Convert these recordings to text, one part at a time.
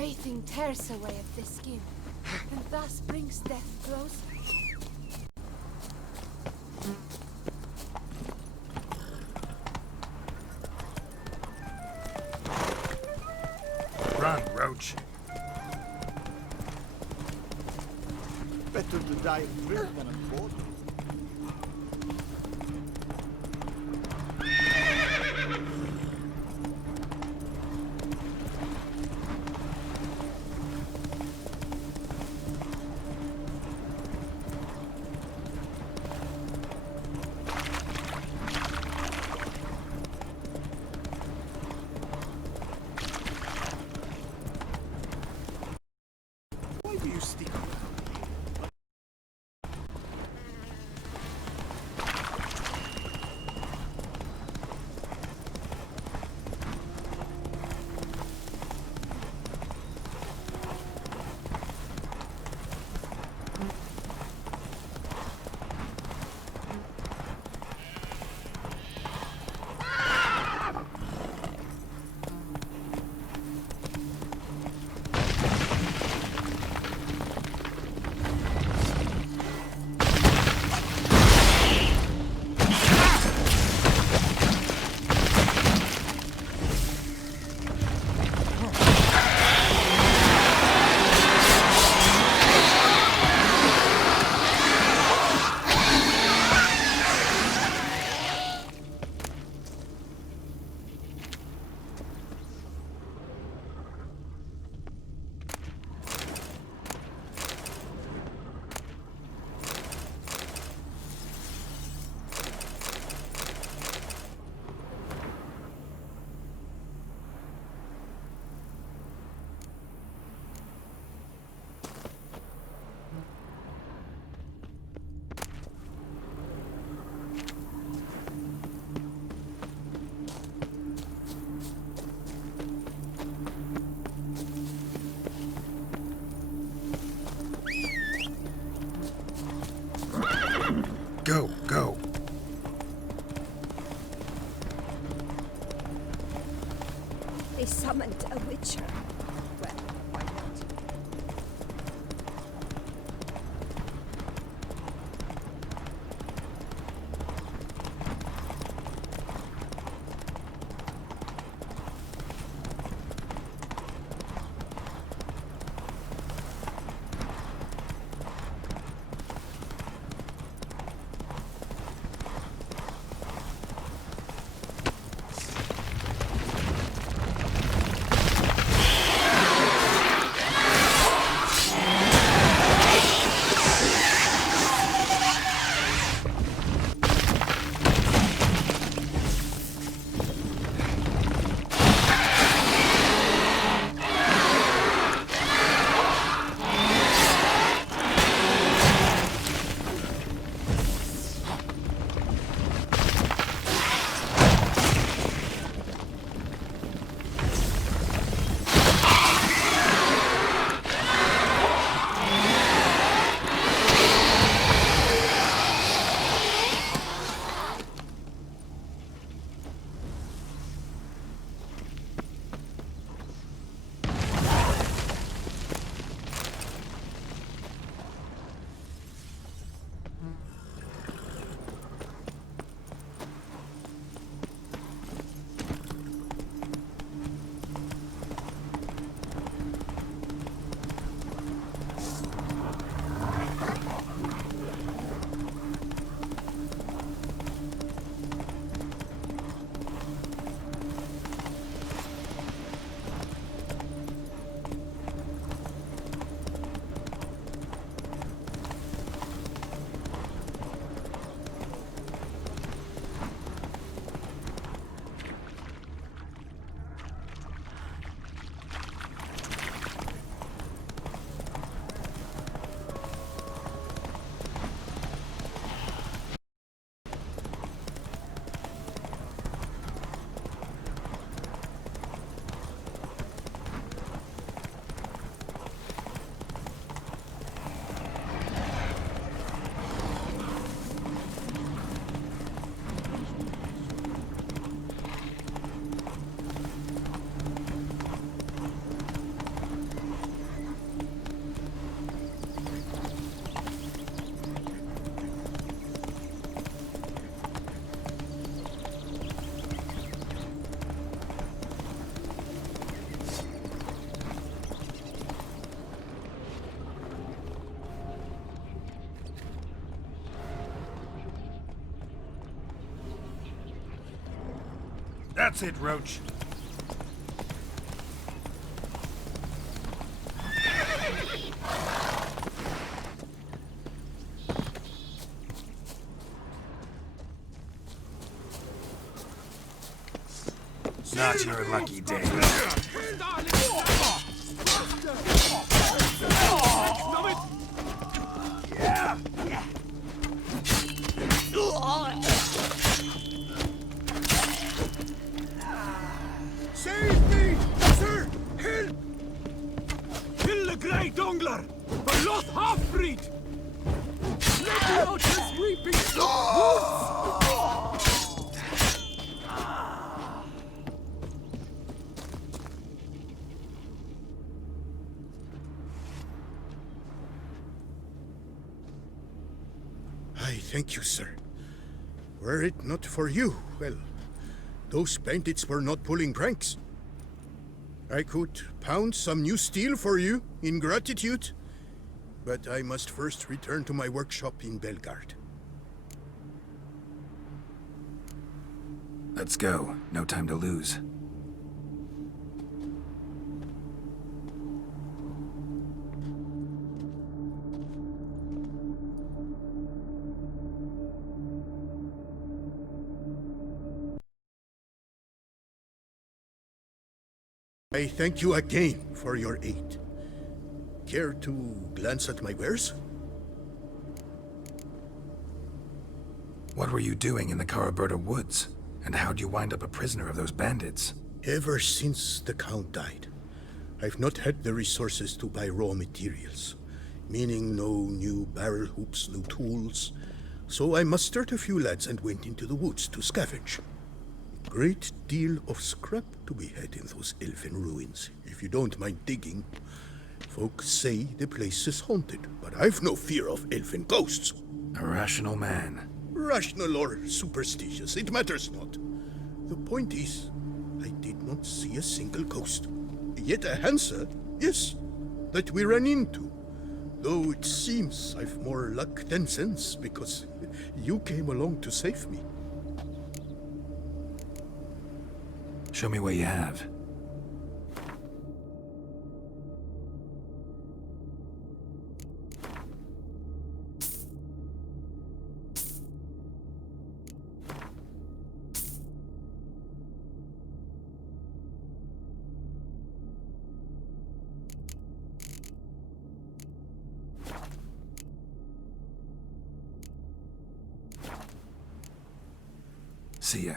Bathing tears away at the skin, and thus brings death closer. Run, Roach. Better to die in prison than in court. Why do you stick around? Go, go. They summoned a witcher. Well, why not? That's it, Roach. Not your lucky day. Save me! Sir! Help! Kill the Grey Dongler! The lost half-breed! Let me out his weeping I thank you, sir. Were it not for you, well, those bandits were not pulling pranks. I could pound some new steel for you in gratitude, but I must first return to my workshop in Belgard. Let's go. No time to lose. I thank you again for your aid. Care to glance at my wares? What were you doing in the Caraberta woods? And how'd you wind up a prisoner of those bandits? Ever since the Count died, I've not had the resources to buy raw materials, meaning no new barrel hoops, no tools. So I mustered a few lads and went into the woods to scavenge. Great deal of scrap to be had in those elfin ruins, if you don't mind digging. Folks say the place is haunted, but I've no fear of elfin ghosts. A rational man. Rational or superstitious, it matters not. The point is, I did not see a single ghost. Yet a Hansa, yes, that we ran into. Though it seems I've more luck than sense, because you came along to save me. Show me what you have. See ya.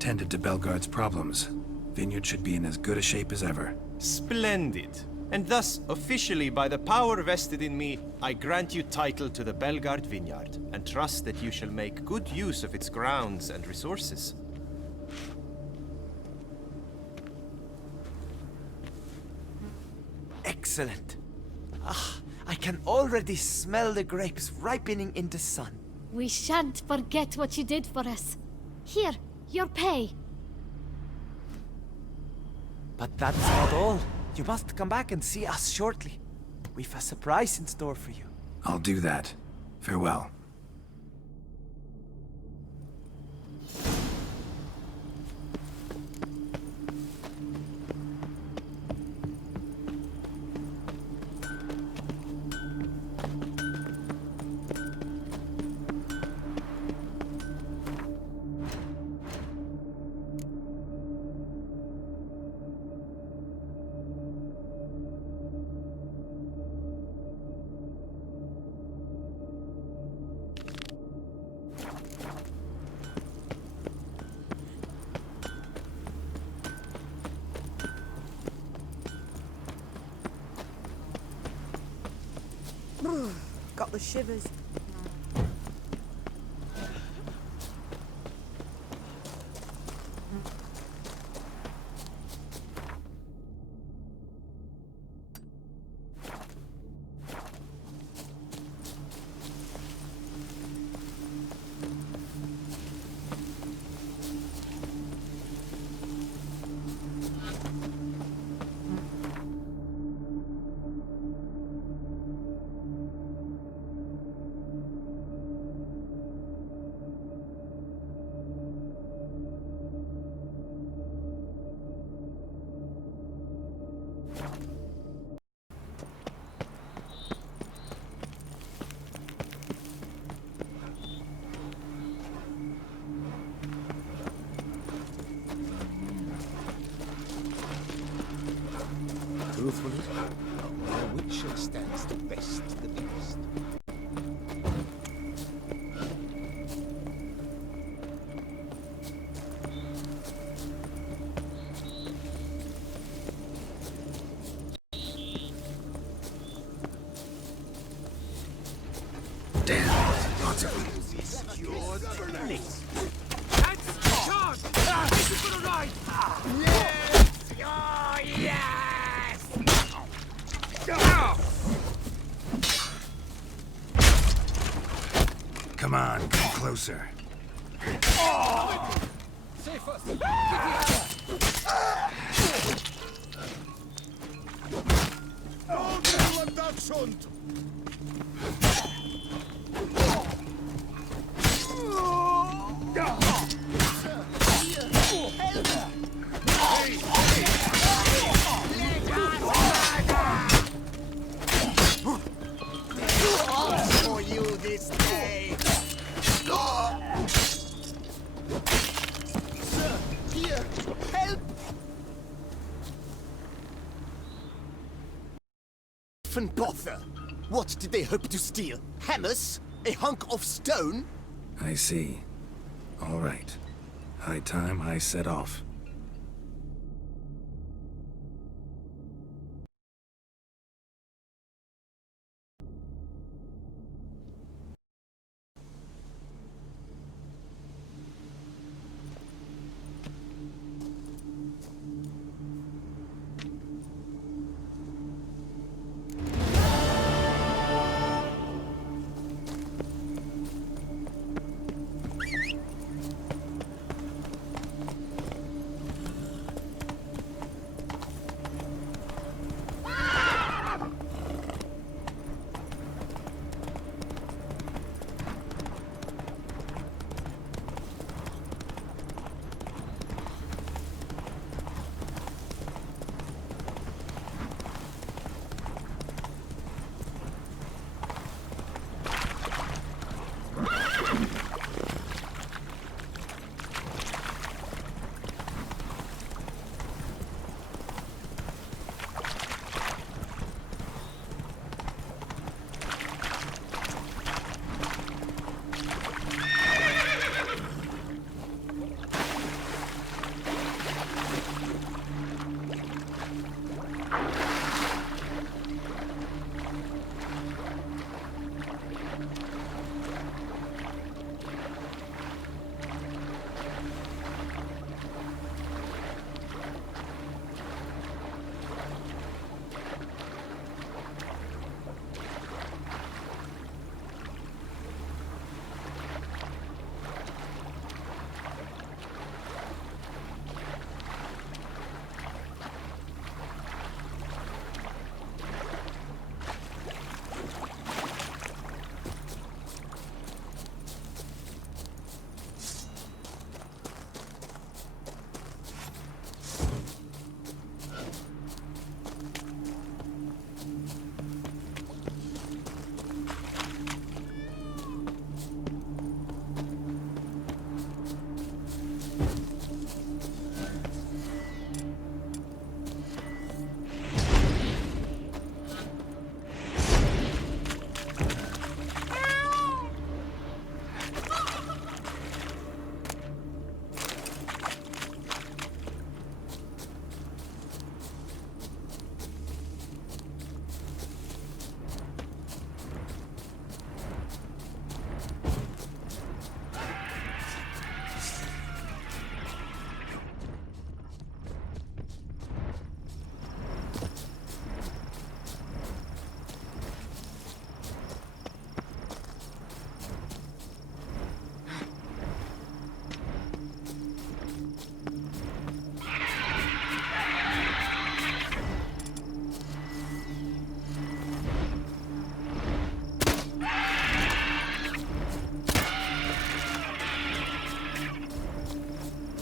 Tended to Belgard's problems. Vineyard should be in as good a shape as ever. Splendid. And thus, officially by the power vested in me, I grant you title to the Belgard Vineyard, and trust that you shall make good use of its grounds and resources. Excellent. I can already smell the grapes ripening in the sun. We shan't forget what you did for us. Here, your pay. But that's not all. You must come back and see us shortly. We've a surprise in store for you. I'll do that. Farewell. Got the shivers. Truthfully, a witcher stands the best, the biggest. Damn, lots of them. Let's charge! This is for the ride! Come on, come closer. For you this day. Sir, here, help! Bother. What did they hope to steal? Hammers? A hunk of stone? I see. All right. High time I set off.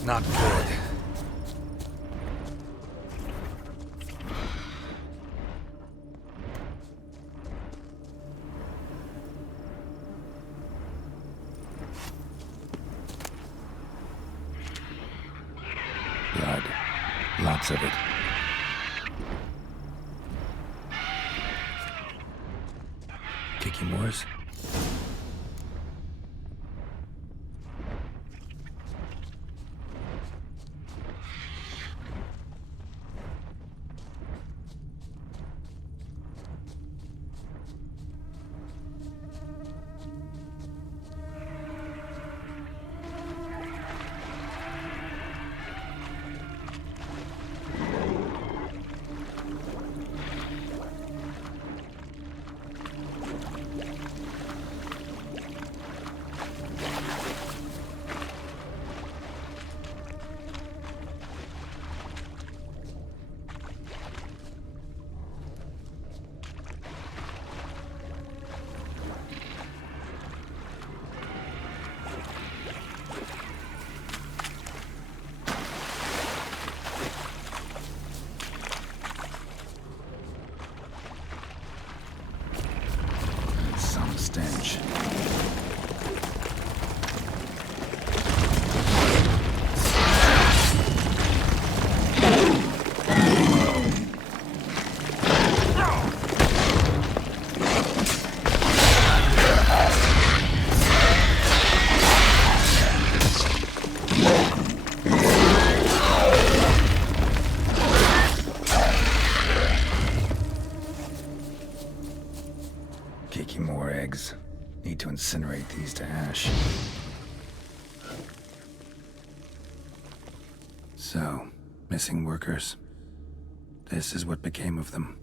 Not good. Blood. Lots of it. Kiki Moores? Stench. Kiki more eggs. Need to incinerate these to ash. So, missing workers. This is what became of them.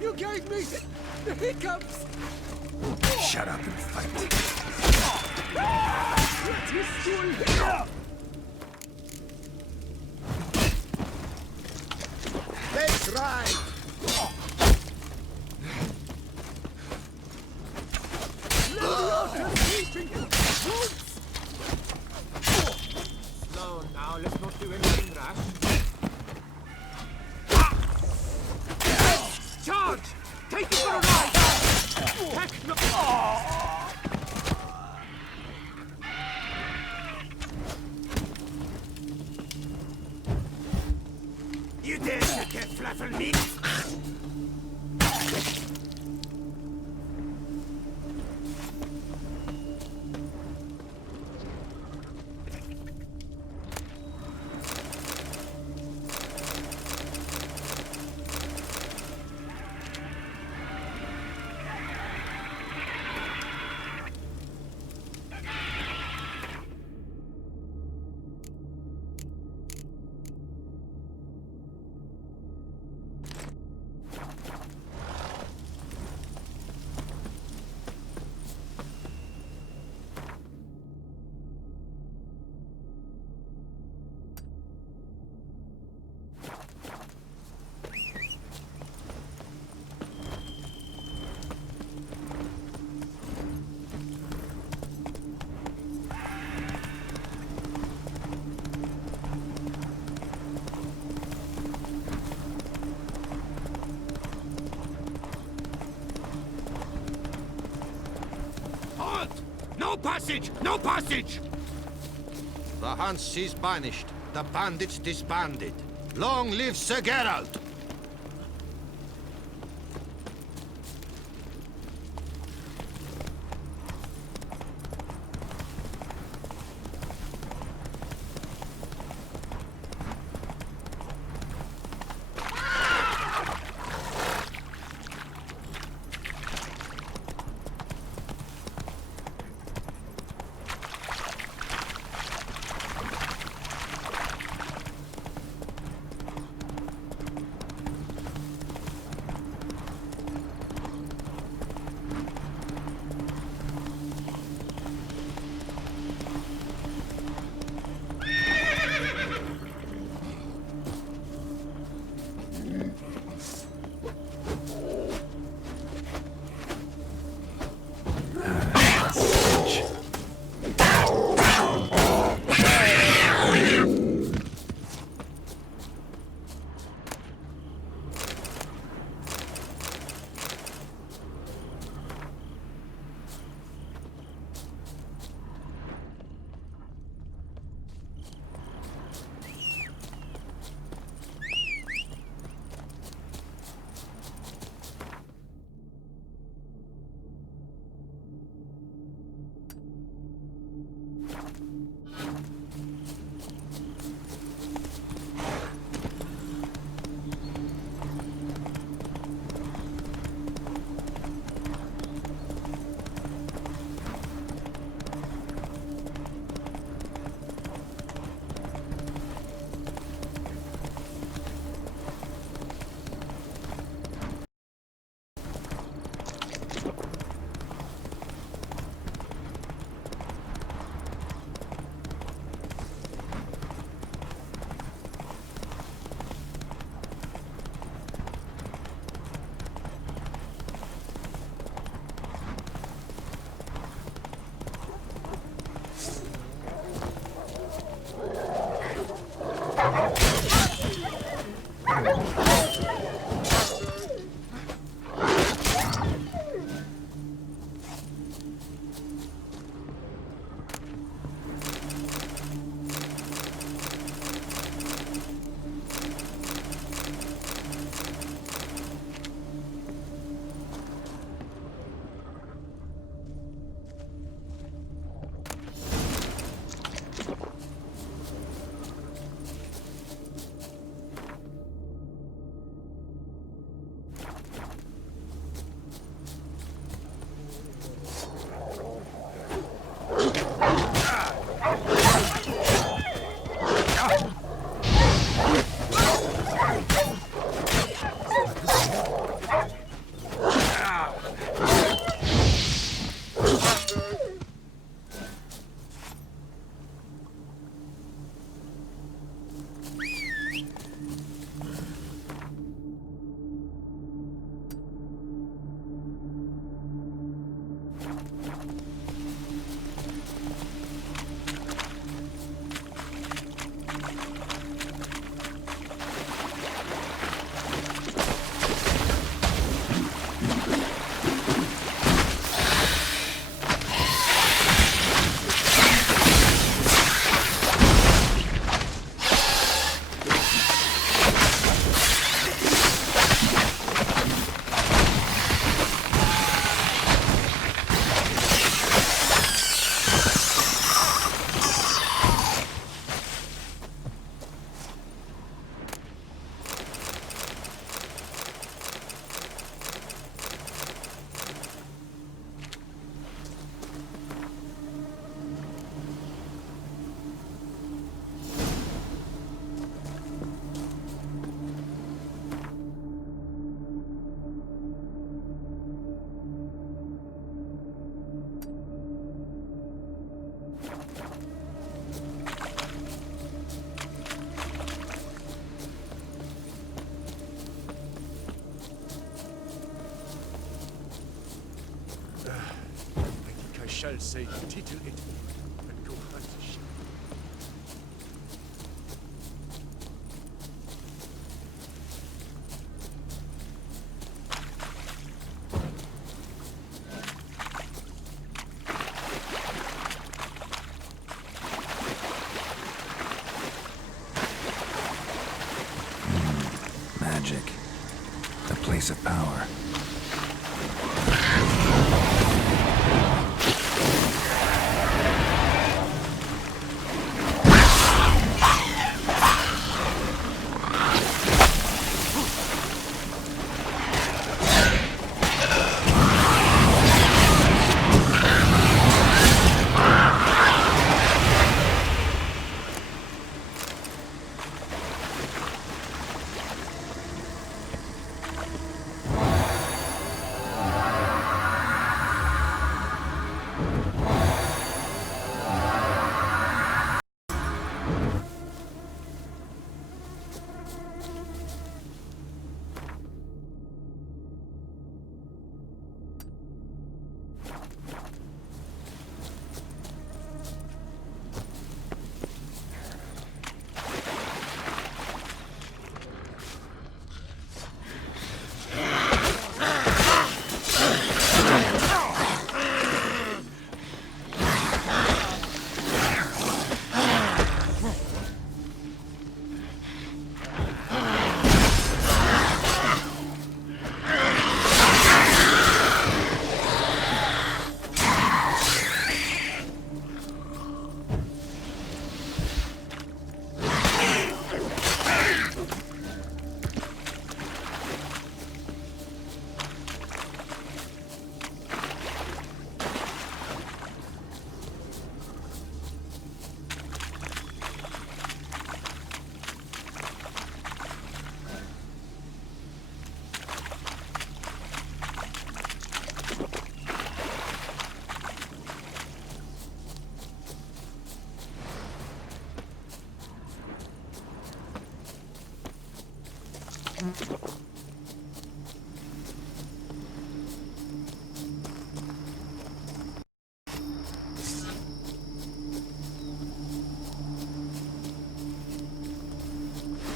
You gave me the hiccups! Shut up and fight. What is doing here? Let's ride! Slow now, let's not do anything rash. Charge! Take it for a ride! You dare to get flaffle me? passage! No passage! The Hanse is banished, the bandits disbanded. Long live Sir Geralt! Shall say title it and go hunt the ship. magic. The place of power.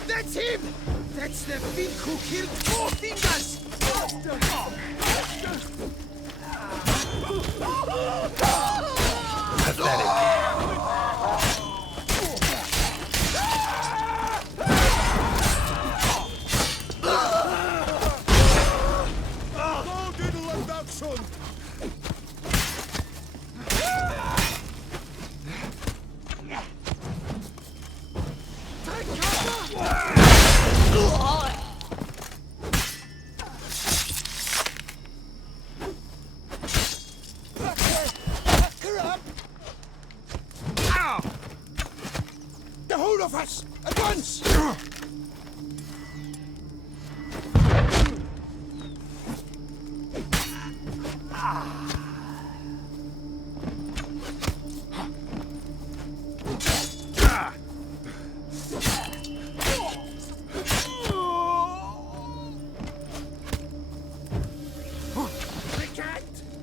That's him! That's the Fink who killed Four Fingers! Go diddle and that son! The whole of us! At once!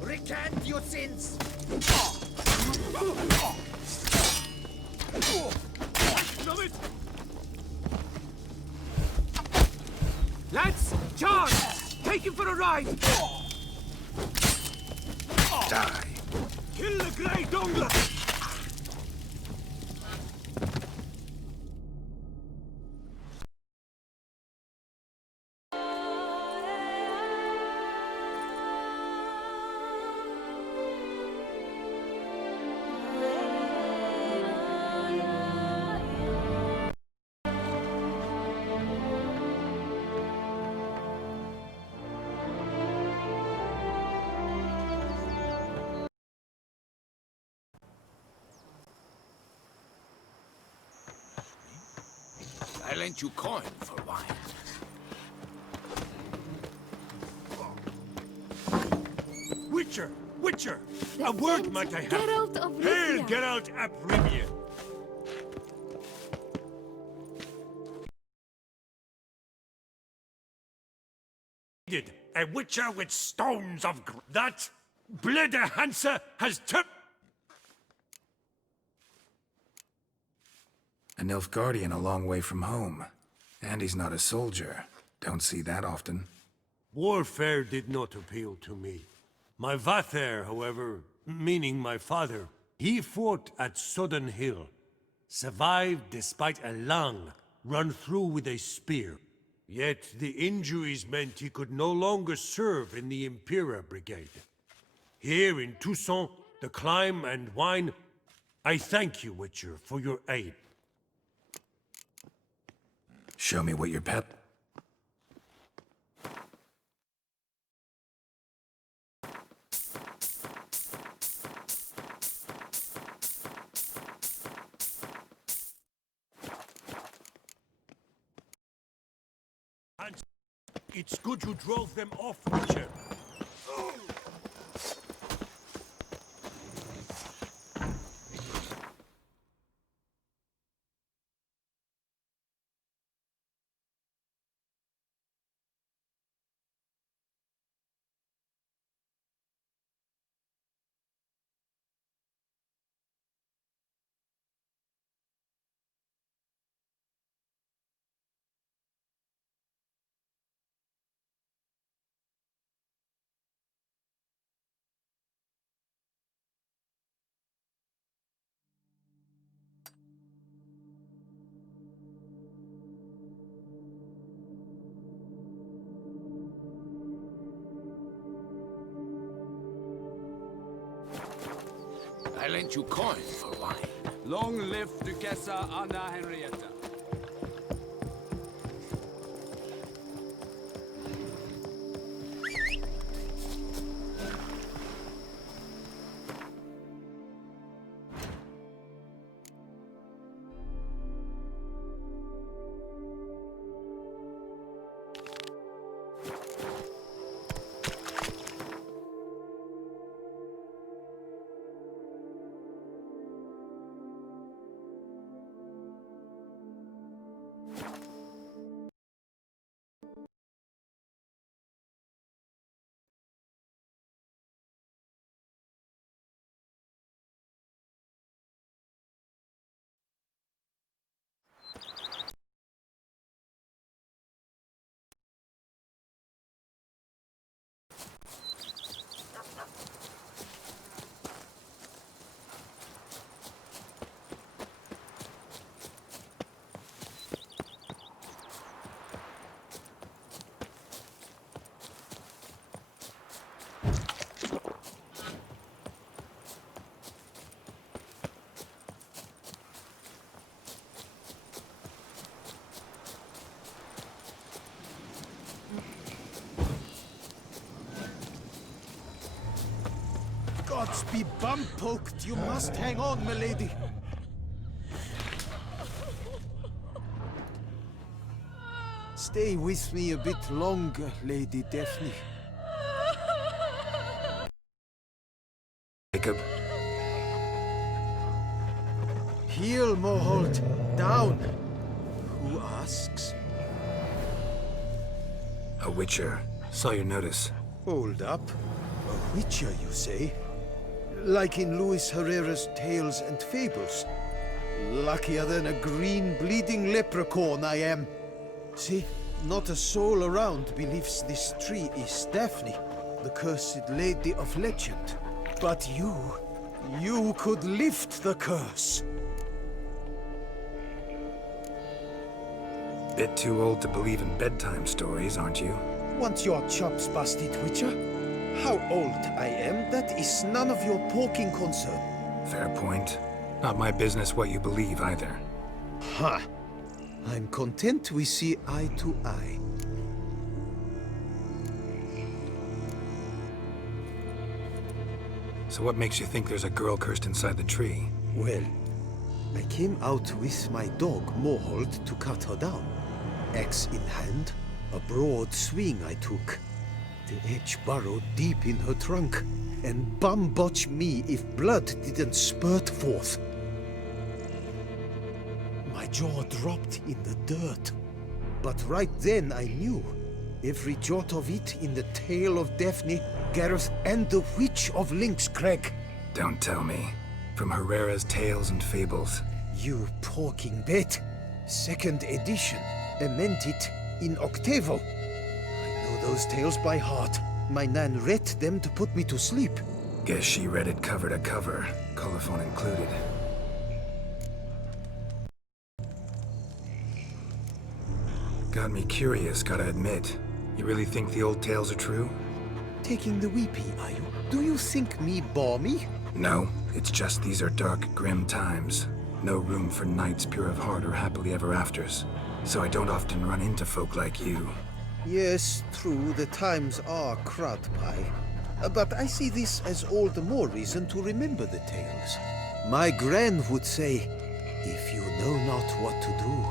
Recant your sins! Lads, charge! Take him for a ride! Die. Kill the Grey Dongler! I lent you coin for wine. Witcher! Witcher! The A word Saint might I have? Geralt of Hail, Rivia. Geralt ap Rivia! A witcher with stones of that Bleda Hansa has A Nilfgaardian a long way from home. And he's not a soldier. Don't see that often. Warfare did not appeal to me. My Vather, however, meaning my father, he fought at Sodden Hill. Survived despite a lung run through with a spear. Yet the injuries meant he could no longer serve in the Impera Brigade. Here in Toussaint, the climb and wine, I thank you, Witcher, for your aid. Show me what your pet... And it's good you drove them off, Witcher. I lent you coin for wine. Long live Duchess Anna Henrietta. Gods be bum-poked! You must hang on, milady! Stay with me a bit longer, Lady Daphne. Jacob? Heel, Moholt! Down! Who asks? A witcher. Saw your notice. Hold up. A witcher, you say? Like in Luis Herrera's Tales and Fables. Luckier than a green, bleeding leprechaun I am. See, not a soul around believes this tree is Daphne, the cursed lady of legend. But you could lift the curse. Bit too old to believe in bedtime stories, aren't you? Want your chops busted, Witcher? How old I am, that is none of your poking concern. Fair point. Not my business what you believe, either. Ha! I'm content we see eye to eye. So what makes you think there's a girl cursed inside the tree? Well, I came out with my dog, Moholt, to cut her down. Axe in hand, a broad swing I took. The edge burrowed deep in her trunk, and bum-botch me if blood didn't spurt forth. My jaw dropped in the dirt. But right then I knew. Every jot of it in the tale of Daphne, Gareth, and the Witch of Lynxcrag. Don't tell me. From Herrera's Tales and Fables. You porking bet. Second edition. Amended in octavo. I know those tales by heart. My nan read them to put me to sleep. Guess she read it cover to cover, colophon included. Got me curious, gotta admit. You really think the old tales are true? Taking the weepy, are you? Do you think me balmy? No, it's just these are dark, grim times. No room for knights pure of heart or happily ever afters. So I don't often run into folk like you. Yes, true, the times are crud pie. But I see this as all the more reason to remember the tales. My gran would say, if you know not what to do,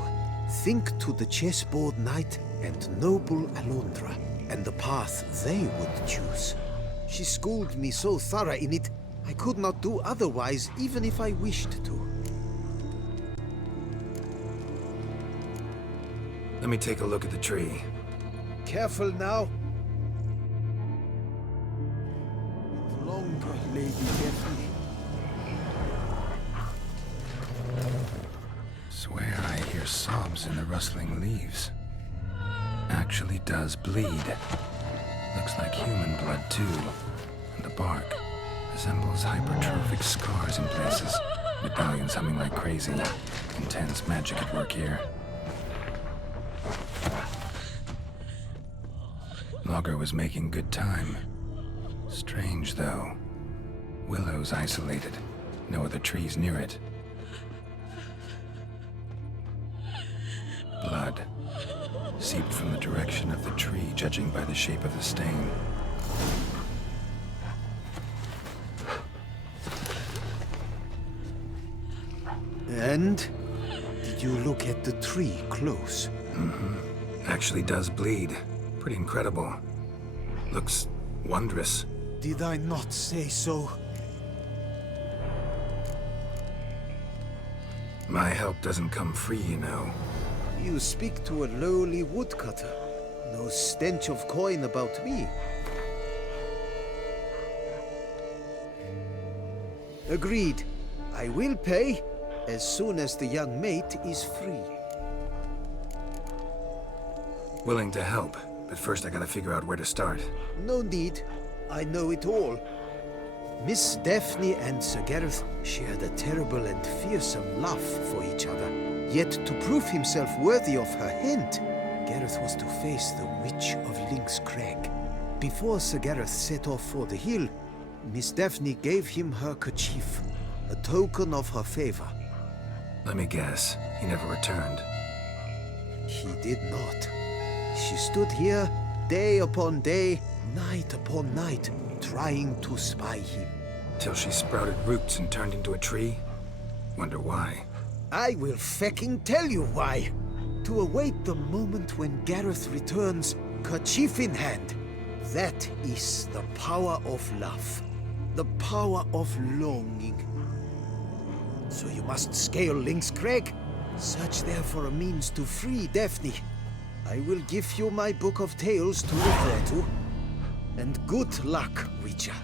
think to the chessboard knight and noble Alondra, and the path they would choose. She schooled me so thorough in it, I could not do otherwise even if I wished to. Let me take a look at the tree. Careful now. Longer, Lady Daphne. Swear I hear sobs in the rustling leaves. Actually does bleed. Looks like human blood too. And the bark resembles hypertrophic scars in places. Medallions humming like crazy. Intense magic at work here. Logger was making good time. Strange, though. Willow's isolated. No other trees near it. Blood. Seeped from the direction of the tree, judging by the shape of the stain. And? Did you look at the tree close? Mm-hmm. Actually does bleed. Pretty incredible. Looks wondrous. Did I not say so? My help doesn't come free, you know. You speak to a lowly woodcutter. No stench of coin about me. Agreed. I will pay as soon as the young mate is free. Willing to help, but first I gotta figure out where to start. No need. I know it all. Miss Daphne and Sir Geralt shared a terrible and fearsome love for each other. Yet to prove himself worthy of her hint, Geralt was to face the Witch of Link's Crag. Before Sir Geralt set off for the hill, Miss Daphne gave him her kerchief, a token of her favor. Let me guess, he never returned. He did not. She stood here, day upon day, night upon night, trying to spy him. Till she sprouted roots and turned into a tree? Wonder why. I will fecking tell you why. To await the moment when Gareth returns, kerchief in hand. That is the power of love. The power of longing. So you must scale Link's Crag. Search there for a means to free Daphne. I will give you my book of tales to refer to. And good luck, Witcher.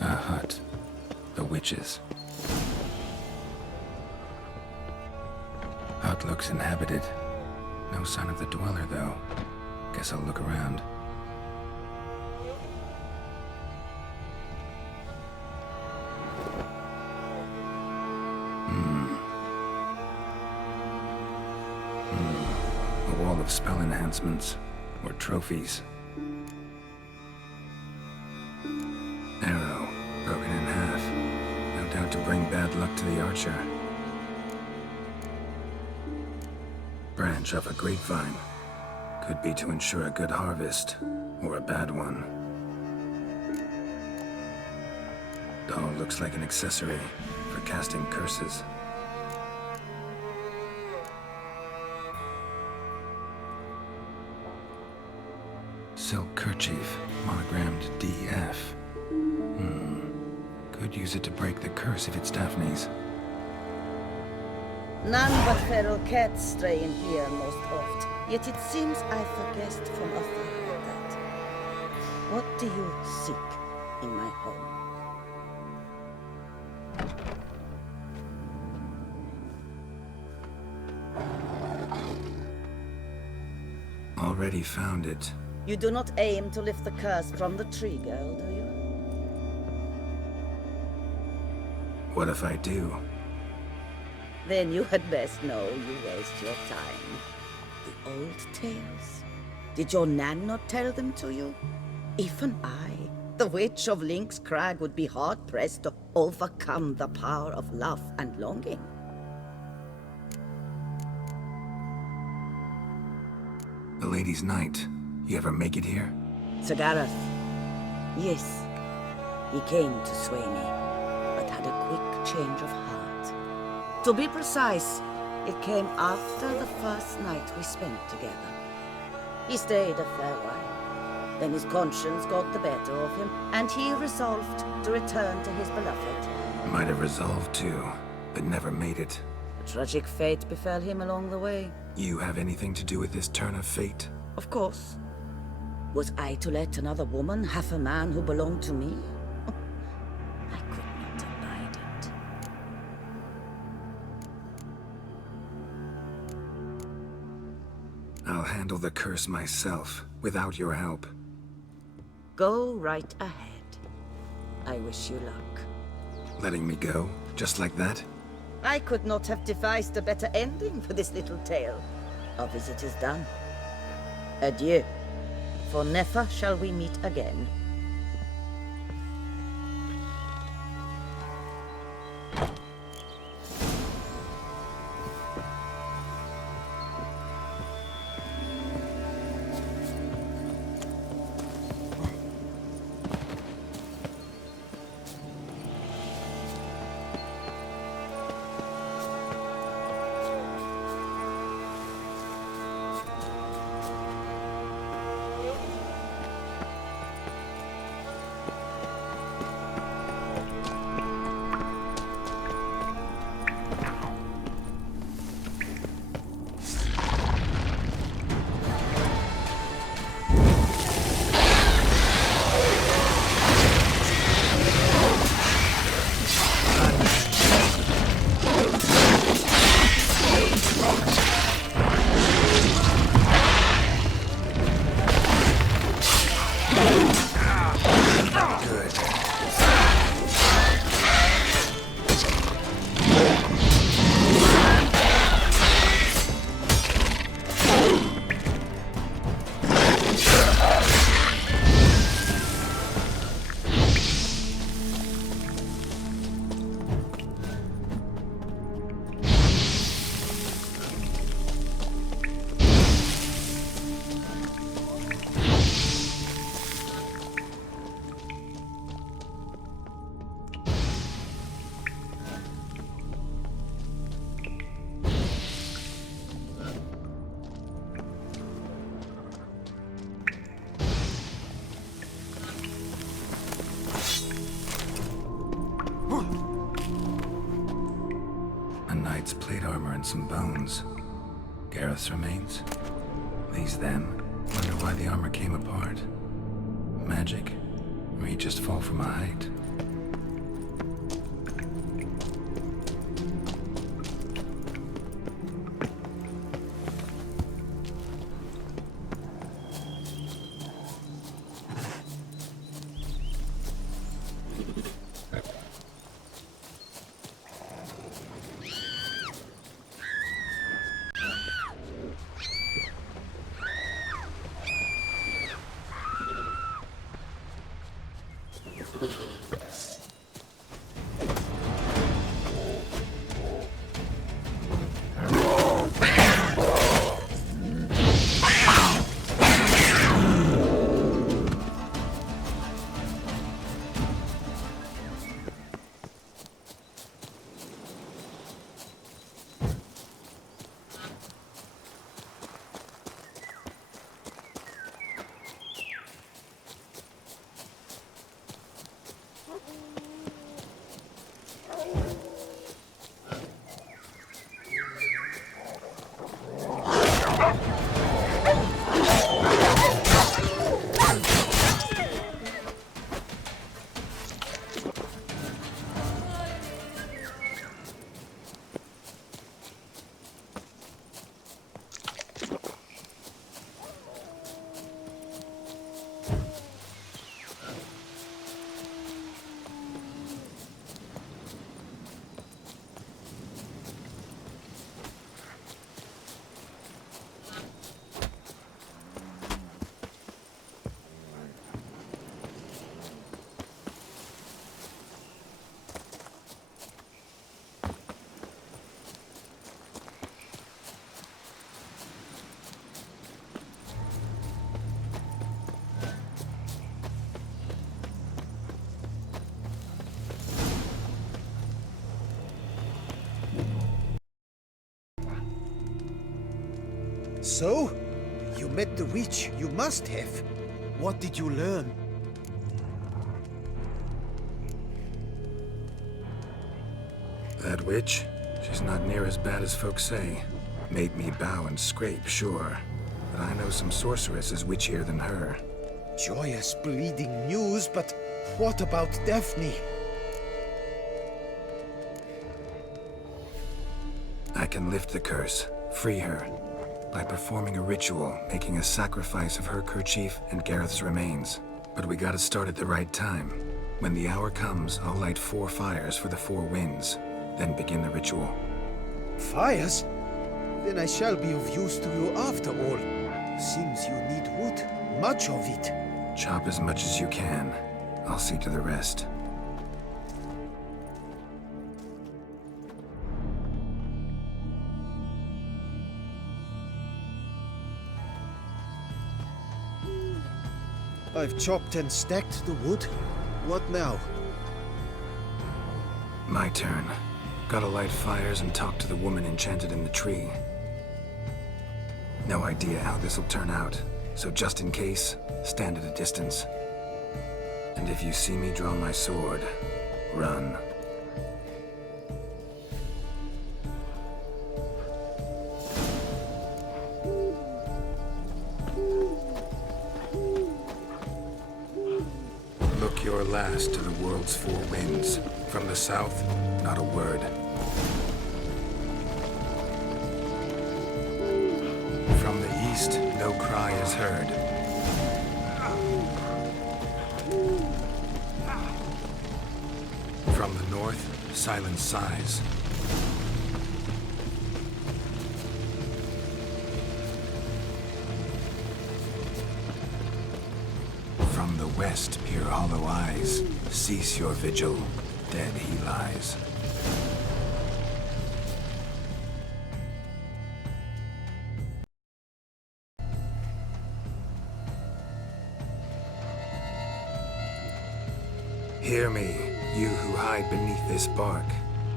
A hut. The witches. Hut looks inhabited. No sign of the dweller, though. Guess I'll look around. A wall of spell enhancements, or trophies. Arrow, broken in half. No doubt to bring bad luck to the archer. Branch of a grapevine. Could be to ensure a good harvest, or a bad one. Doll looks like an accessory for casting curses. Silk kerchief, monogrammed DF. Could use it to break the curse if it's Daphne's. None but feral cats stray in here most oft. Yet it seems I've a guest from afar at that. What do you seek in my home? Already found it. You do not aim to lift the curse from the tree, girl, do you? What if I do? Then you had best know you waste your time. The old tales? Did your Nan not tell them to you? Even I, the Witch of Link's Crag, would be hard-pressed to overcome the power of love and longing. The Lady's Knight. You ever make it here? Sir Gareth. Yes. He came to sway me, but had a quick change of heart. To be precise, it came after the first night we spent together. He stayed a fair while. Then his conscience got the better of him, and he resolved to return to his beloved. Might have resolved to, but never made it. A tragic fate befell him along the way. You have anything to do with this turn of fate? Of course. Was I to let another woman have a man who belonged to me? I could not abide it. I'll handle the curse myself, without your help. Go right ahead. I wish you luck. Letting me go, just like that? I could not have devised a better ending for this little tale. Our visit is done. Adieu. For never shall we meet again. knight's plate armor and some bones. Gareth's remains? These them? Wonder why the armor came apart. Magic? Or he'd just fall from a height? So? You met the witch. You must have. What did you learn? That witch? She's not near as bad as folks say. Made me bow and scrape, sure. But I know some sorceresses witchier than her. Joyous, bleeding news, but what about Daphne? I can lift the curse, free her, by performing a ritual, making a sacrifice of her kerchief and Gareth's remains. But we gotta start at the right time. When the hour comes, I'll light 4 fires for the 4 winds, then begin the ritual. Fires? Then I shall be of use to you after all. Seems you need wood, much of it. Chop as much as you can. I'll see to the rest. I've chopped and stacked the wood. What now? My turn. Gotta light fires and talk to the woman enchanted in the tree. No idea how this'll turn out, so just in case, stand at a distance. And if you see me draw my sword, run. Look your last to the world's 4 winds. From the south, not a word. From the east, no cry is heard. From the north, silence sighs. From the west, peer hollow eyes. Cease your vigil. Dead he lies. Hear me, you who hide beneath this bark.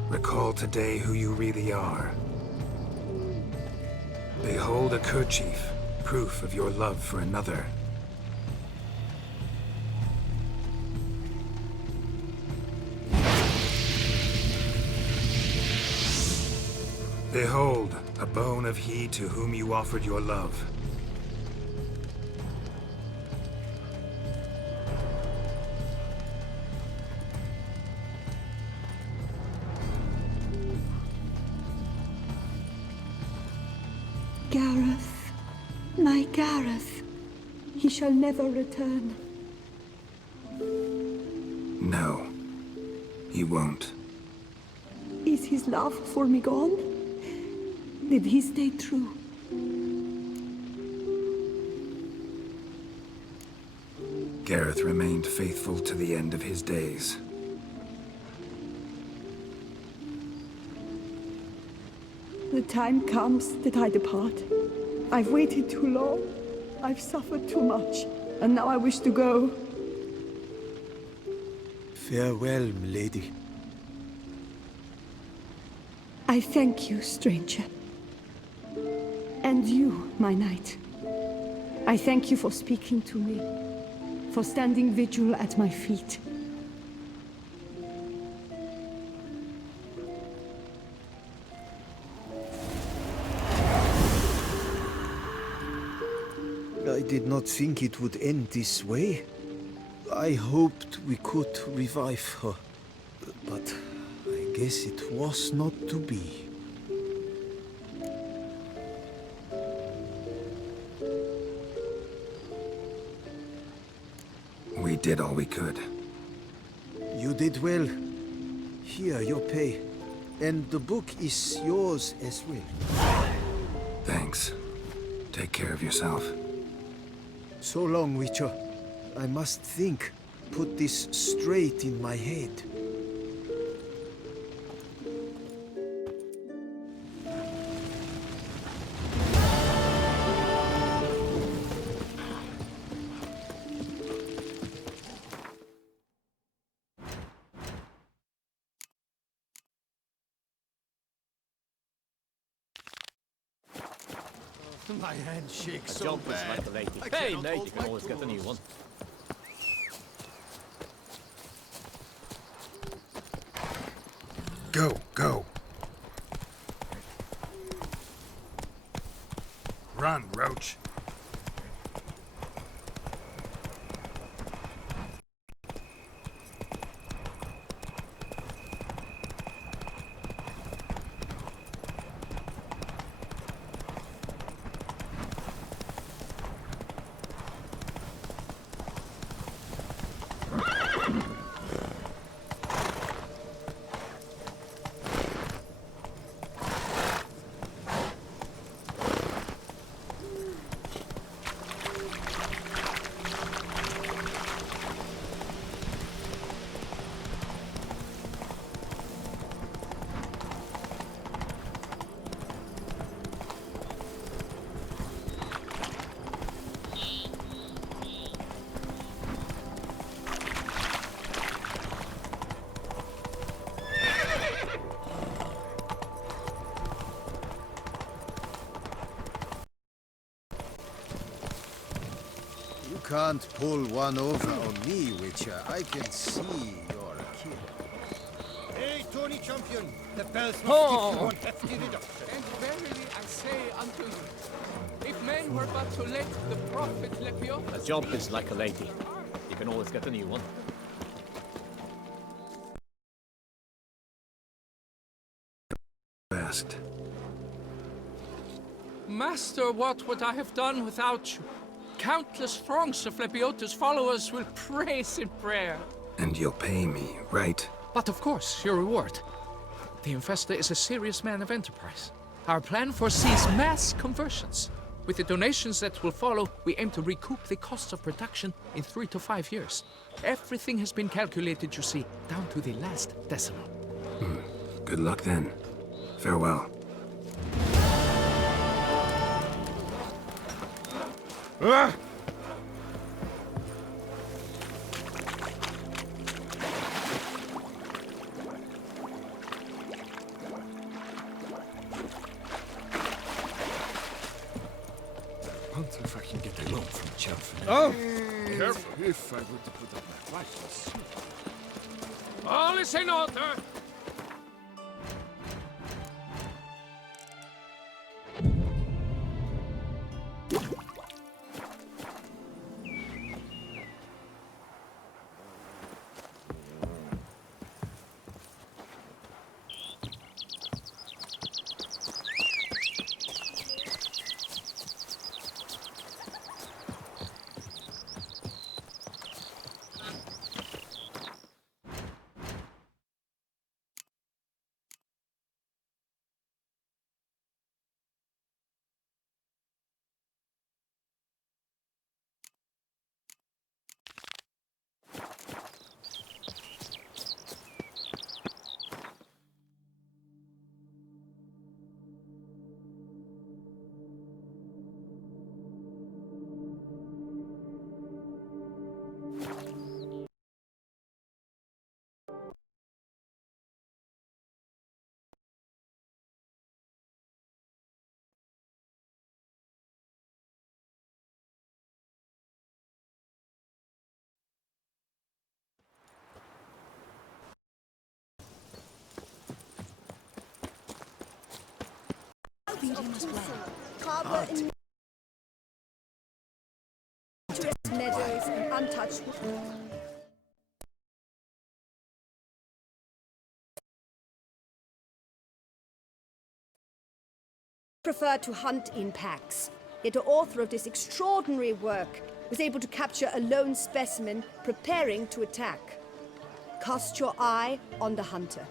Recall today who you really are. Behold a kerchief, proof of your love for another. Behold, a bone of he to whom you offered your love. Gareth, my Gareth, he shall never return. No, he won't. Is his love for me gone? Did he stay true? Gareth remained faithful to the end of his days. The time comes that I depart. I've waited too long. I've suffered too much. And now I wish to go. Farewell, milady. I thank you, stranger. And you, my knight. I thank you for speaking to me, for standing vigil at my feet. I did not think it would end this way. I hoped we could revive her, but I guess it was not to be. We did all we could. You did well. Here, your pay. And the book is yours as well. Thanks. Take care of yourself. So long, Witcher. I must think. Put this straight in my head. My hand shakes so Jump is bad. like a lady. I Hey, cannot mate, hold you can my always get a new tools. one. Go, go. Run, Roach. You can't pull one over on me, Witcher. I can see you're a killer. Hey, Tony Champion! The bells must Oh. give you one hefty reduction. And verily I say unto you, if men were but to let the prophet Lepio... A jump is like a lady. You can always get a new one. Asked. Master, what would I have done without you? Countless throngs of Lepiota's followers will praise in prayer. And you'll pay me, right? But of course, your reward. The Infesta is a serious man of enterprise. Our plan foresees mass conversions. With the donations that will follow, we aim to recoup the costs of production in 3 to 5 years. Everything has been calculated, you see, down to the last decimal. Good luck then. Farewell. Ah! Wonder if I can get a loan from Chelfin. Oh! Careful. If I were to put up my rifles. All is in order! feed him as well. Harbor in meadows and untouched wood. Prefer to hunt in packs. Yet the author of this extraordinary work was able to capture a lone specimen preparing to attack. Cast your eye on the hunter,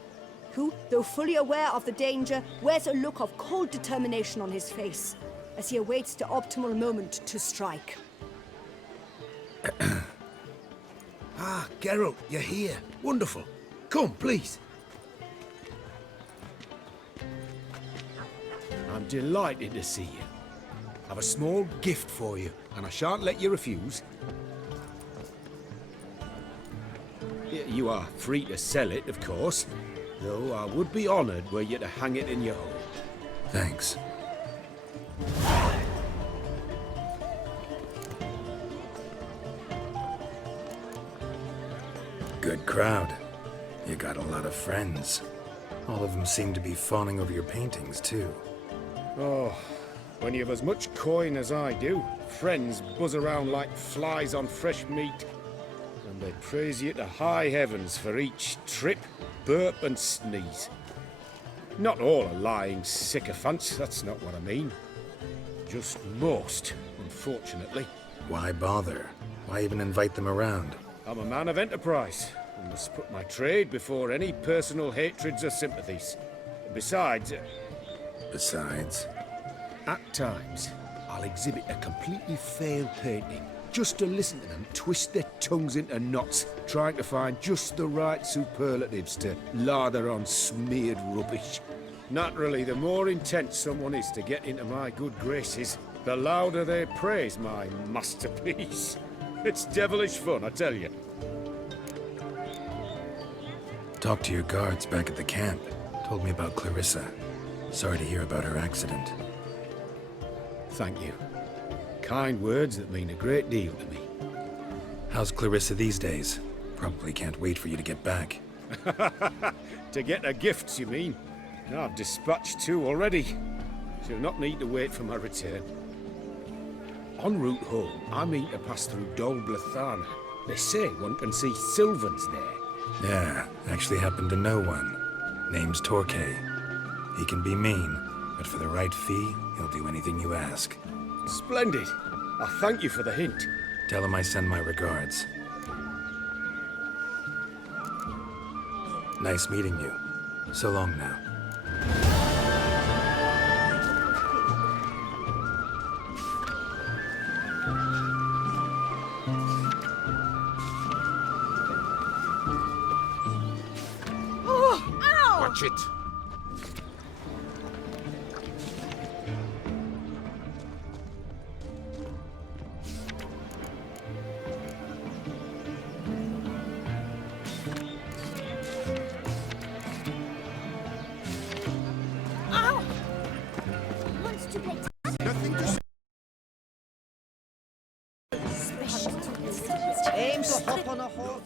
who, though fully aware of the danger, wears a look of cold determination on his face as he awaits the optimal moment to strike. Ah, Geralt, you're here. Wonderful. Come, please. I'm delighted to see you. I've a small gift for you, and I shan't let you refuse. You are free to sell it, of course, though I would be honoured were you to hang it in your home. Thanks. Good crowd. You got a lot of friends. All of them seem to be fawning over your paintings, too. Oh, when you've as much coin as I do, friends buzz around like flies on fresh meat. And they praise you to high heavens for each trip, burp and sneeze. Not all are lying sycophants, that's not what I mean. Just most, unfortunately. Why bother? Why even invite them around? I'm a man of enterprise, and must put my trade before any personal hatreds or sympathies. Besides... At times, I'll exhibit a completely failed painting, just to listen to them twist their tongues into knots, trying to find just the right superlatives to lather on smeared rubbish. Naturally, the more intent someone is to get into my good graces, the louder they praise my masterpiece. It's devilish fun, I tell you. Talked to your guards back at the camp. Told me about Clarissa. Sorry to hear about her accident. Thank you. Kind words that mean a great deal to me. How's Clarissa these days? Probably can't wait for you to get back. To get her gifts, you mean? I've dispatched 2 already. She'll not need to wait for my return. En route home, I mean to pass through Dol Blatharna. They say one can see Sylvans there. Yeah, actually happen to know one. Name's Torquay. He can be mean, but for the right fee, he'll do anything you ask. Splendid. I thank you for the hint. Tell him I send my regards. Nice meeting you. So long now. Watch it. Aim to hop on a horse.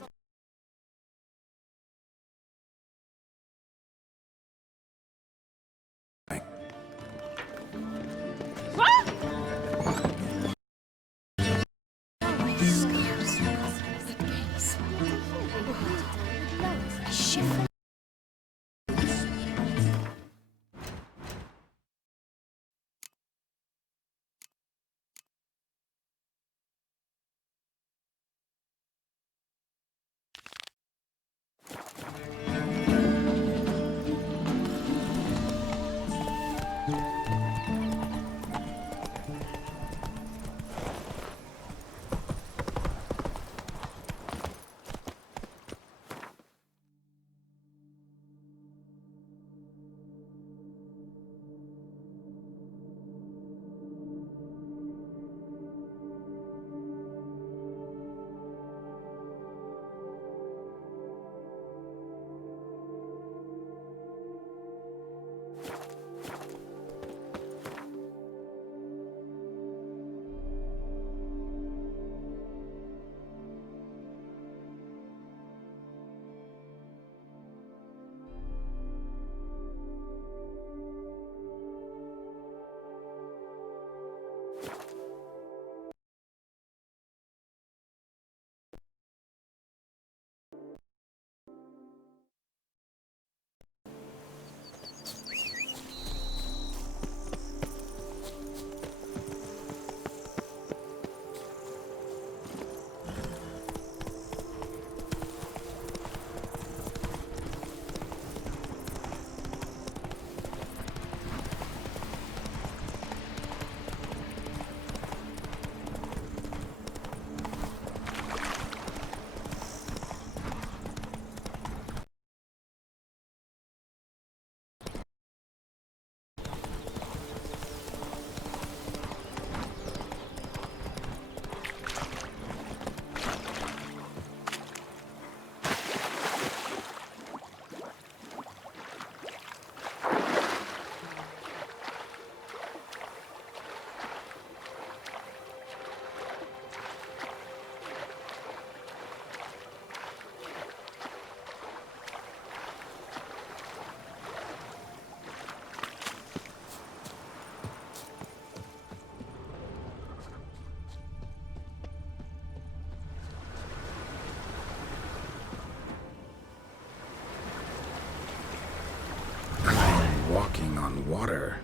water.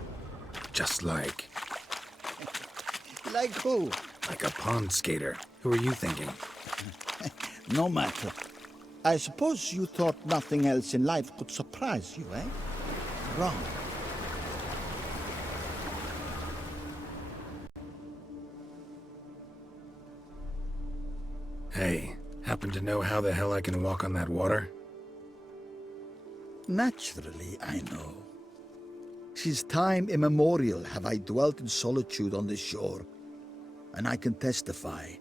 Just like... Like who? Like a pond skater. Who are you thinking? No matter. I suppose you thought nothing else in life could surprise you, eh? Wrong. Hey, happen to know how the hell I can walk on that water? Naturally, I know. Since time immemorial have I dwelt in solitude on this shore, and I can testify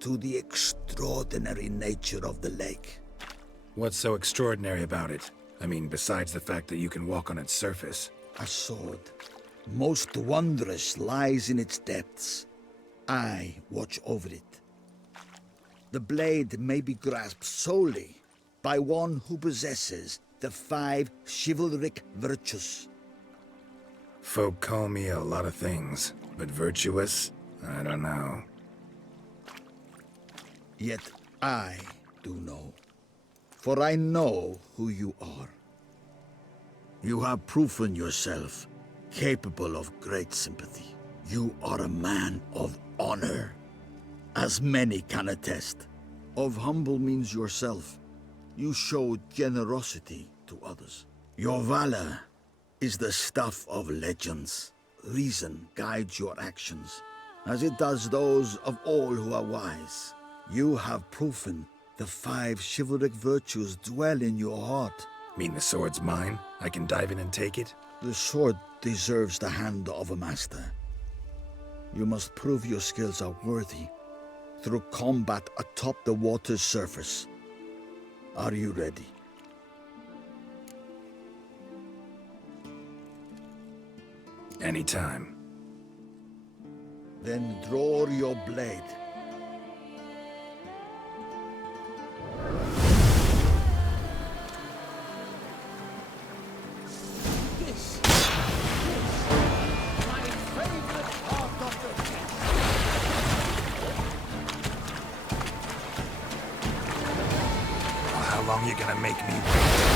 to the extraordinary nature of the lake. What's so extraordinary about it? I mean, besides the fact that you can walk on its surface. A sword, most wondrous, lies in its depths. I watch over it. The blade may be grasped solely by one who possesses the 5 chivalric virtues. Folk call me a lot of things, but virtuous? I don't know. Yet I do know. For I know who you are. You have proven yourself capable of great sympathy. You are a man of honor, as many can attest. Of humble means yourself. You showed generosity to others. Your valor is the stuff of legends. Reason guides your actions, as it does those of all who are wise. You have proven the 5 chivalric virtues dwell in your heart. Mean the sword's mine? I can dive in and take it? The sword deserves the hand of a master. You must prove your skills are worthy through combat atop the water's surface. Are you ready? Anytime. Then draw your blade. This my favorite part of the test. Well, how long you gonna make me wait?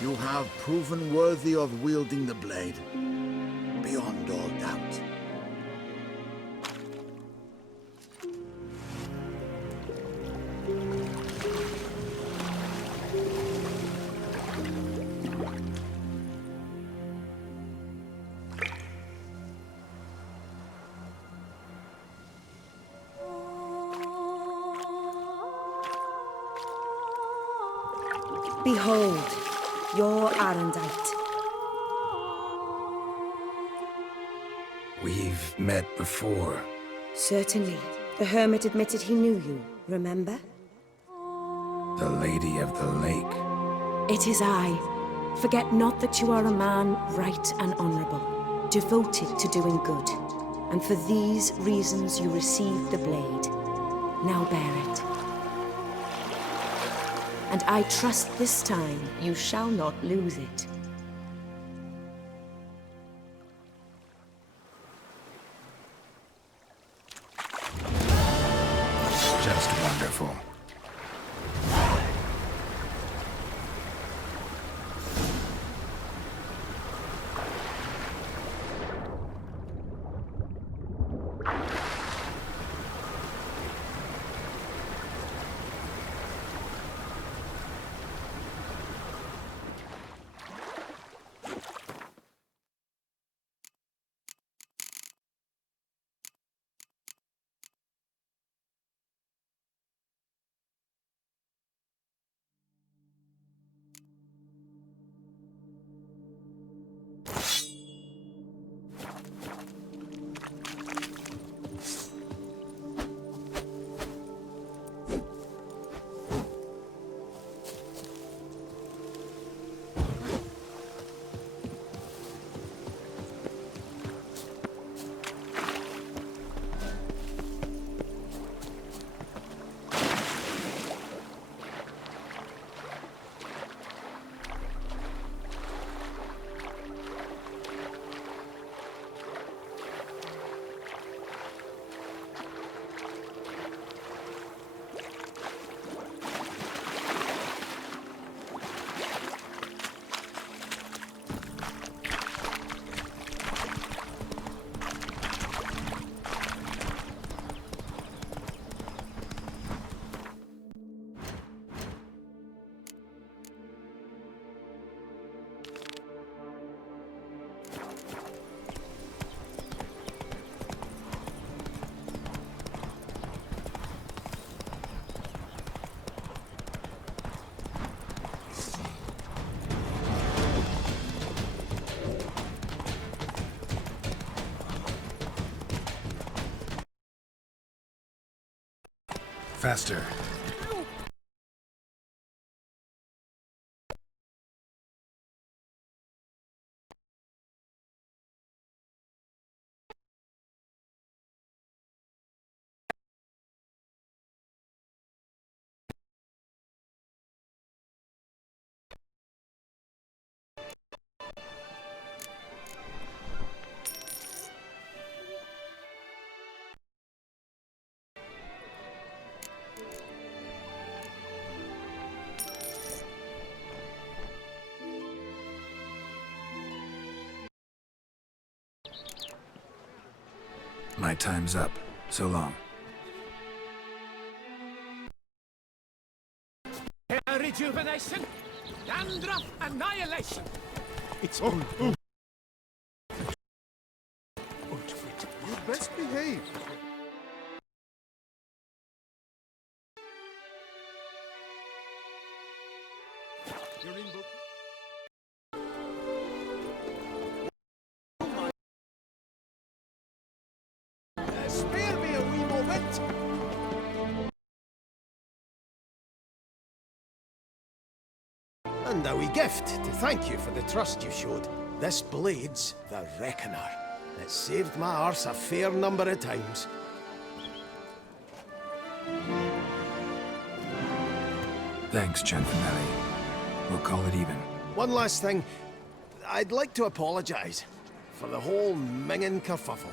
You have proven worthy of wielding the blade, beyond all doubt. Behold, your Arendite. We've met before. Certainly. The hermit admitted he knew you, remember? The Lady of the Lake. It is I. Forget not that you are a man right and honorable, devoted to doing good. And for these reasons you received the blade. Now bear it. And I trust this time you shall not lose it. Just wonderful. Faster. My time's up. So long. Rejuvenation, Dandruff annihilation. It's on. You best behave. You're in book. Spare me a wee moment. And a wee gift to thank you for the trust you showed. This blade's the Reckoner. It saved my arse a fair number of times. Thanks, Gianfinelli. We'll call it even. One last thing. I'd like to apologise for the whole mingin' kerfuffle.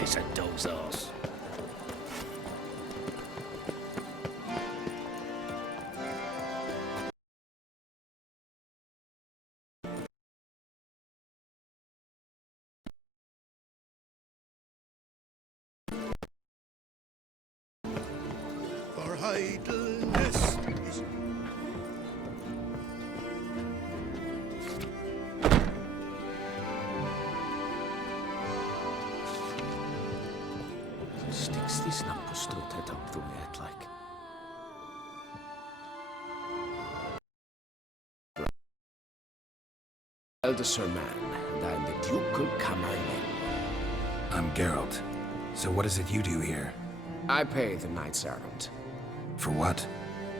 It's a dog's ass. For idleness is... Sticks this up på ståtet up the way like. Elder Sir Man, and I'm the Ducal Camarilla. I'm Geralt. So what is it you do here? I pay the knight's errand. For what?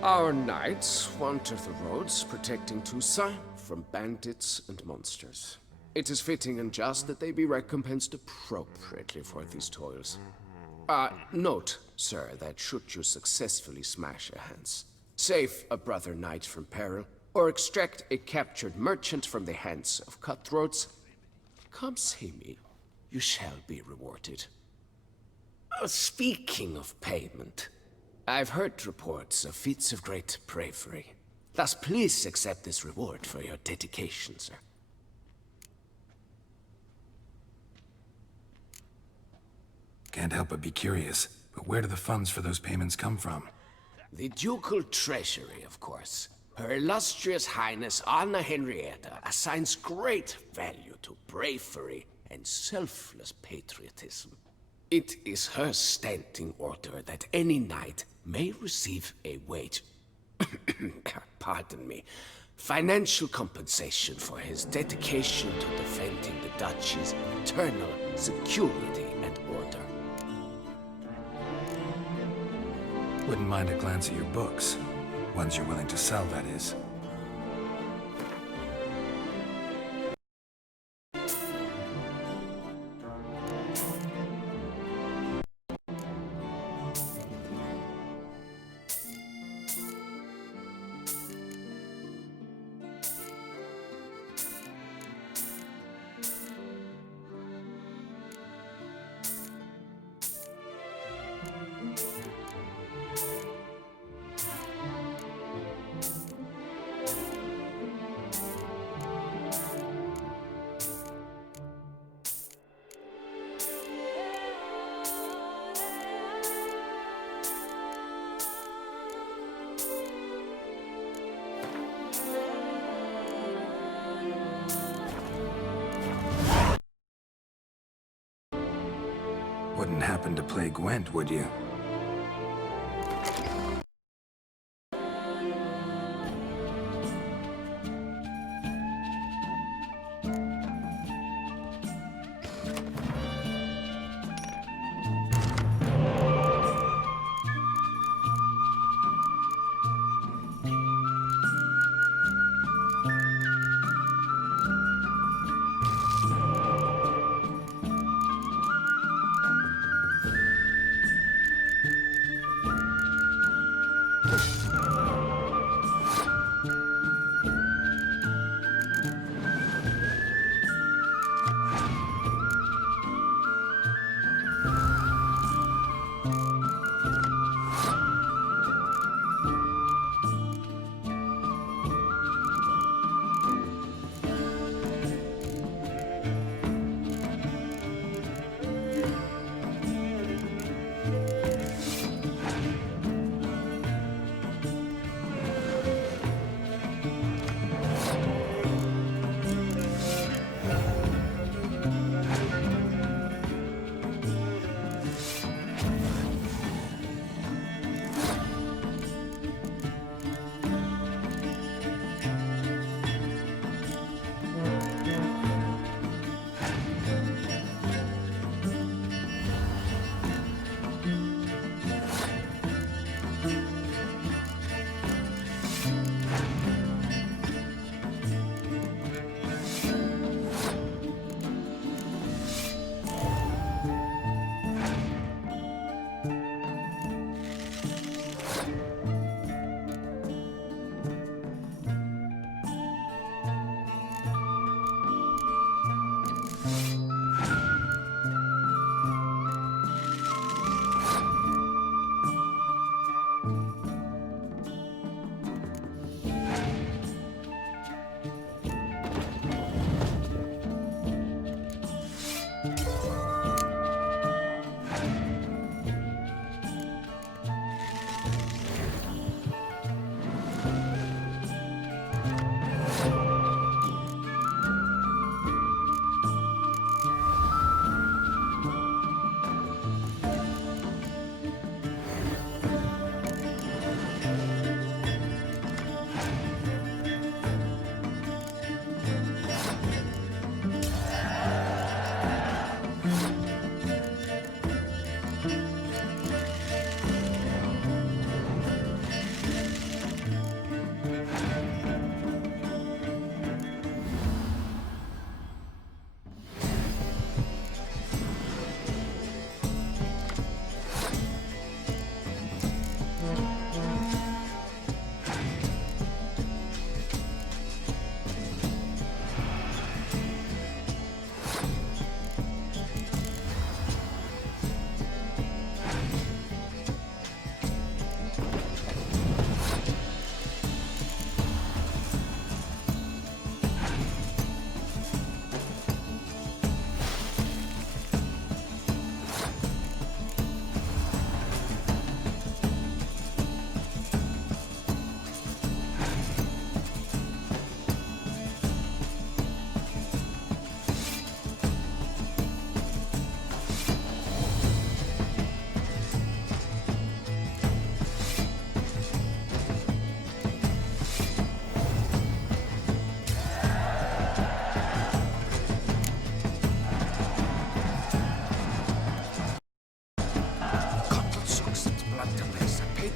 Our knights wander the roads, protecting Toussaint from bandits and monsters. It is fitting and just that they be recompensed appropriately for these toils. Note, sir, that should you successfully smash a Hans, save a brother knight from peril, or extract a captured merchant from the hands of cutthroats, come see me. You shall be rewarded. Speaking of payment, I've heard reports of feats of great bravery. Thus, please accept this reward for your dedication, sir. Can't help but be curious, but where do the funds for those payments come from? The ducal treasury, of course. Her illustrious Highness Anna Henrietta assigns great value to bravery and selfless patriotism. It is her standing order that any knight may receive a wage, pardon me, financial compensation for his dedication to defending the duchy's internal security and order. Wouldn't mind a glance at your books. Ones you're willing to sell, that is. Wouldn't happen to play Gwent, would you?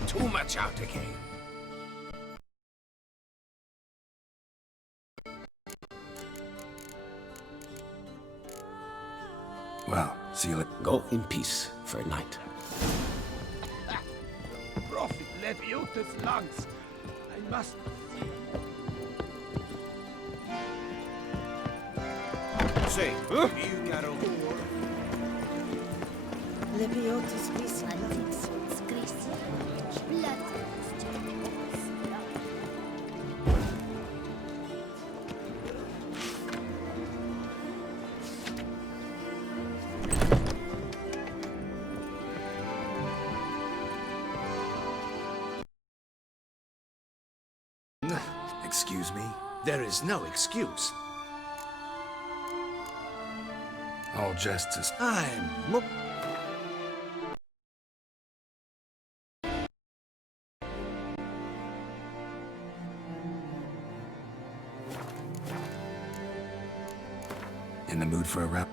Too much out again. Well, seal it. Go in peace for a night. Prophet Lebiota's lungs. I must Say, you got over. Lebiota's recent Excuse me? There is no excuse. All justice. I'm... In the mood for a rap?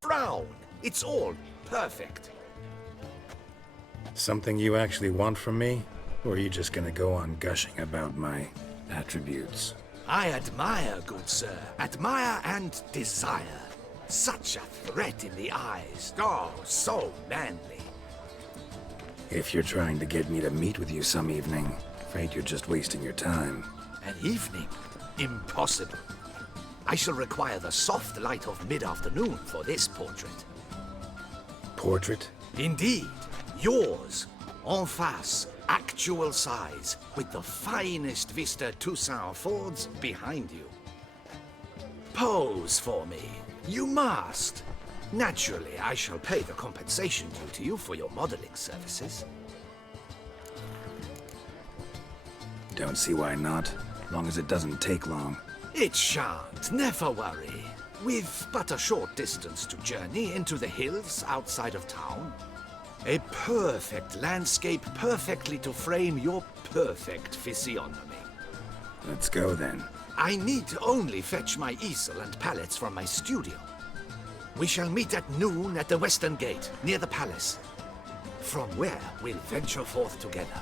Frown! It's all perfect. Something you actually want from me? Or are you just gonna go on gushing about my attributes? I admire, good sir. Admire and desire. Such a threat in the eyes. Oh, so manly. If you're trying to get me to meet with you some evening, afraid you're just wasting your time. An evening? Impossible. I shall require the soft light of mid-afternoon for this portrait. Portrait? Indeed. Yours. En face. Actual size. With the finest vista Toussaint affords behind you. Pose for me. You must. Naturally, I shall pay the compensation due to you for your modeling services. Don't see why not, long as it doesn't take long. It shan't, never worry. With but a short distance to journey into the hills outside of town. A perfect landscape perfectly to frame your perfect physiognomy. Let's go then. I need only fetch my easel and palettes from my studio. We shall meet at noon at the western gate, near the palace. From where we'll venture forth together.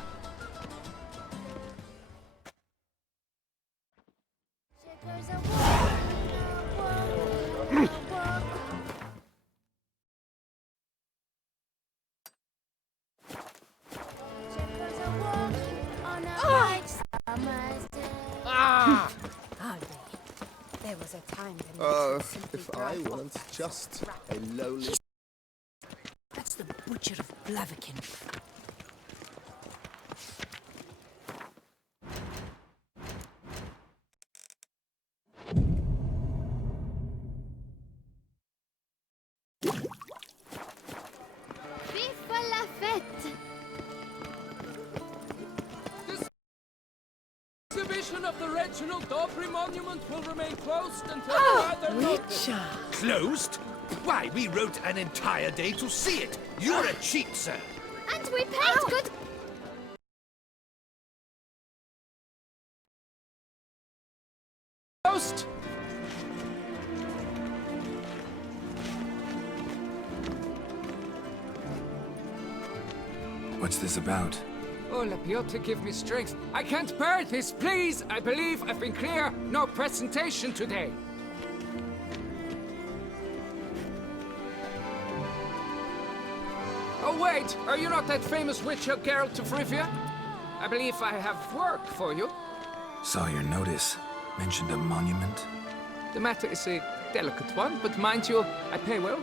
There was a time when if I weren't just a lowly... That's the Butcher of Blaviken. Vive la fête! The exhibition of the Reginald Daubry Monument will remain closed until further notice. Closed? Why, we wrote an entire day to see it. You're a cheat, sir. And we paid good... Closed! What's this about? Oh, Lapiota, give me strength. I can't bear this, please! I believe I've been clear. No presentation today. Oh, wait! Are you not that famous witcher, Geralt of Rivia? I believe I have work for you. Saw your notice. Mentioned a monument. The matter is a delicate one, but mind you, I pay well.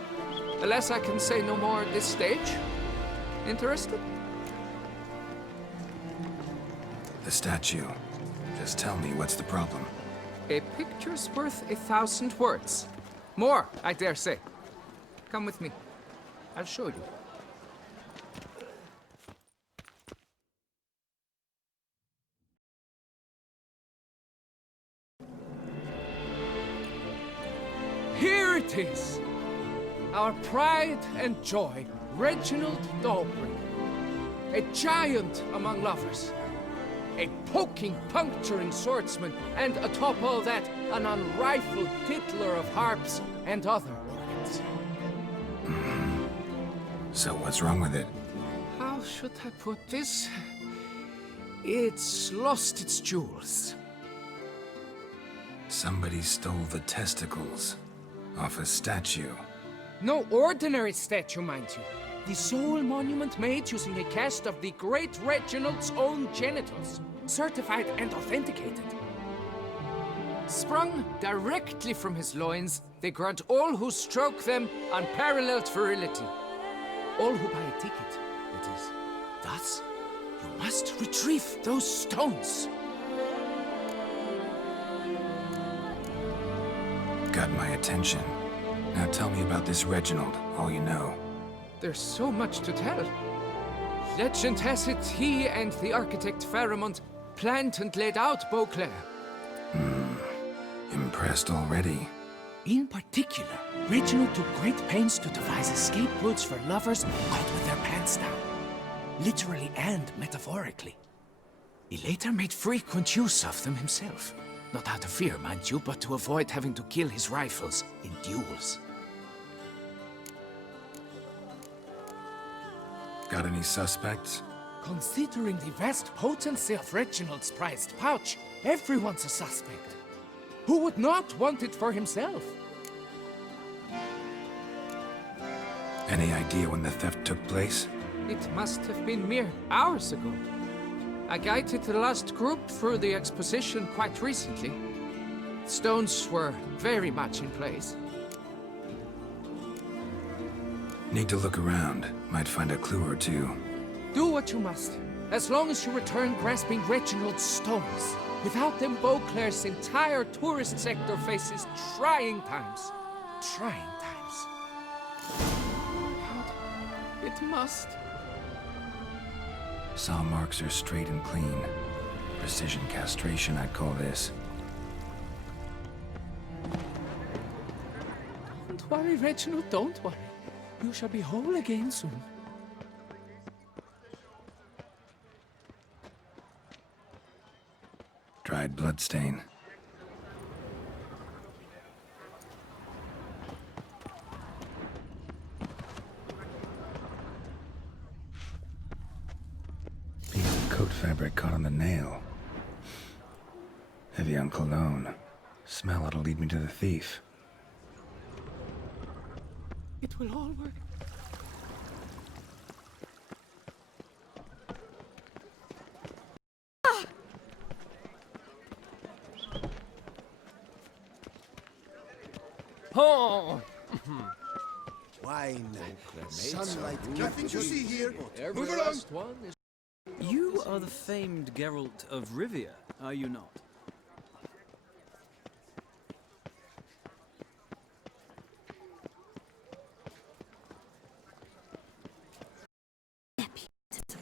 Alas, I can say no more at this stage. Interested? The statue. Just tell me, what's the problem? A picture's worth 1,000 words. More, I dare say. Come with me. I'll show you. Here it is! Our pride and joy, Reginald Daubry. A giant among lovers. A poking, puncturing swordsman, and atop all that, an unrifled tittler of harps and other organs. So what's wrong with it? How should I put this? It's lost its jewels. Somebody stole the testicles off a statue. No ordinary statue, mind you. The sole monument made using a cast of the great Reginald's own genitals, certified and authenticated. Sprung directly from his loins, they grant all who stroke them unparalleled virility. All who buy a ticket, that is. Thus, you must retrieve those stones. Got my attention. Now tell me about this Reginald, all you know. There's so much to tell. Legend has it he and the architect Pharamond planned and laid out Beauclair. impressed already. In particular, Reginald took great pains to devise escape routes for lovers caught with their pants down. Literally and metaphorically. He later made frequent use of them himself. Not out of fear, mind you, but to avoid having to kill his rivals in duels. Got any suspects? Considering the vast potency of Reginald's prized pouch, everyone's a suspect. Who would not want it for himself? Any idea when the theft took place? It must have been mere hours ago. I guided the last group through the exposition quite recently. Stones were very much in place. Need to look around. Might find a clue or two. Do what you must, as long as you return grasping Reginald's stones. Without them, Beauclair's entire tourist sector faces trying times. Trying times. It must. Saw marks are straight and clean. Precision castration, I'd call this. Don't worry, Reginald, don't worry. You shall be whole again soon. Dried bloodstain. Piece of coat fabric caught on the nail. Heavy on cologne. Smell it'll lead me to the thief. It will all work. Oh! Wine, sunlight, nothing to see here. Move along. You are the famed Geralt of Rivia, are you not?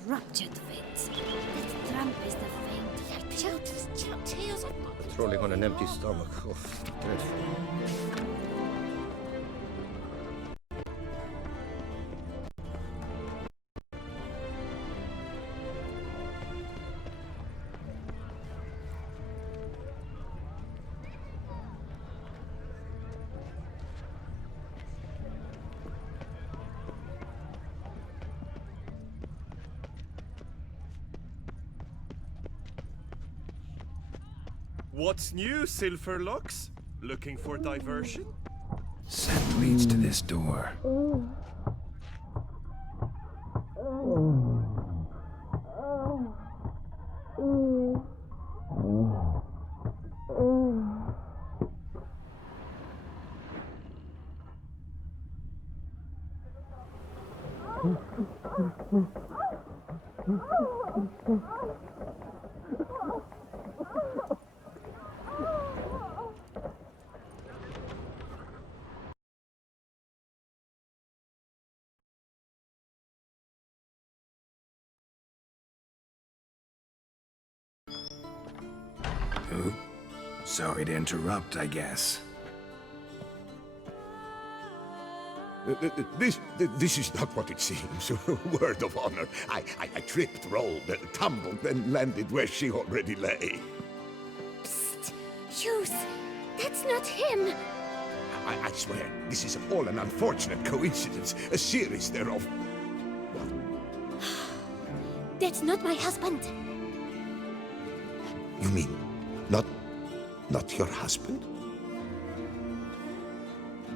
Ruptured veins. That tramp is the famed tales of Patrolling on an empty stomach. Oh, dreadful. What's new, Silverlocks? Looking for diversion? Scent leads to this door. Ooh. Sorry to interrupt, I guess. This is not what it seems. Word of honor. I tripped, rolled, tumbled, and landed where she already lay. Psst! Hughes! That's not him! I swear, this is all an unfortunate coincidence. A series thereof. That's not my husband! You mean, not your husband?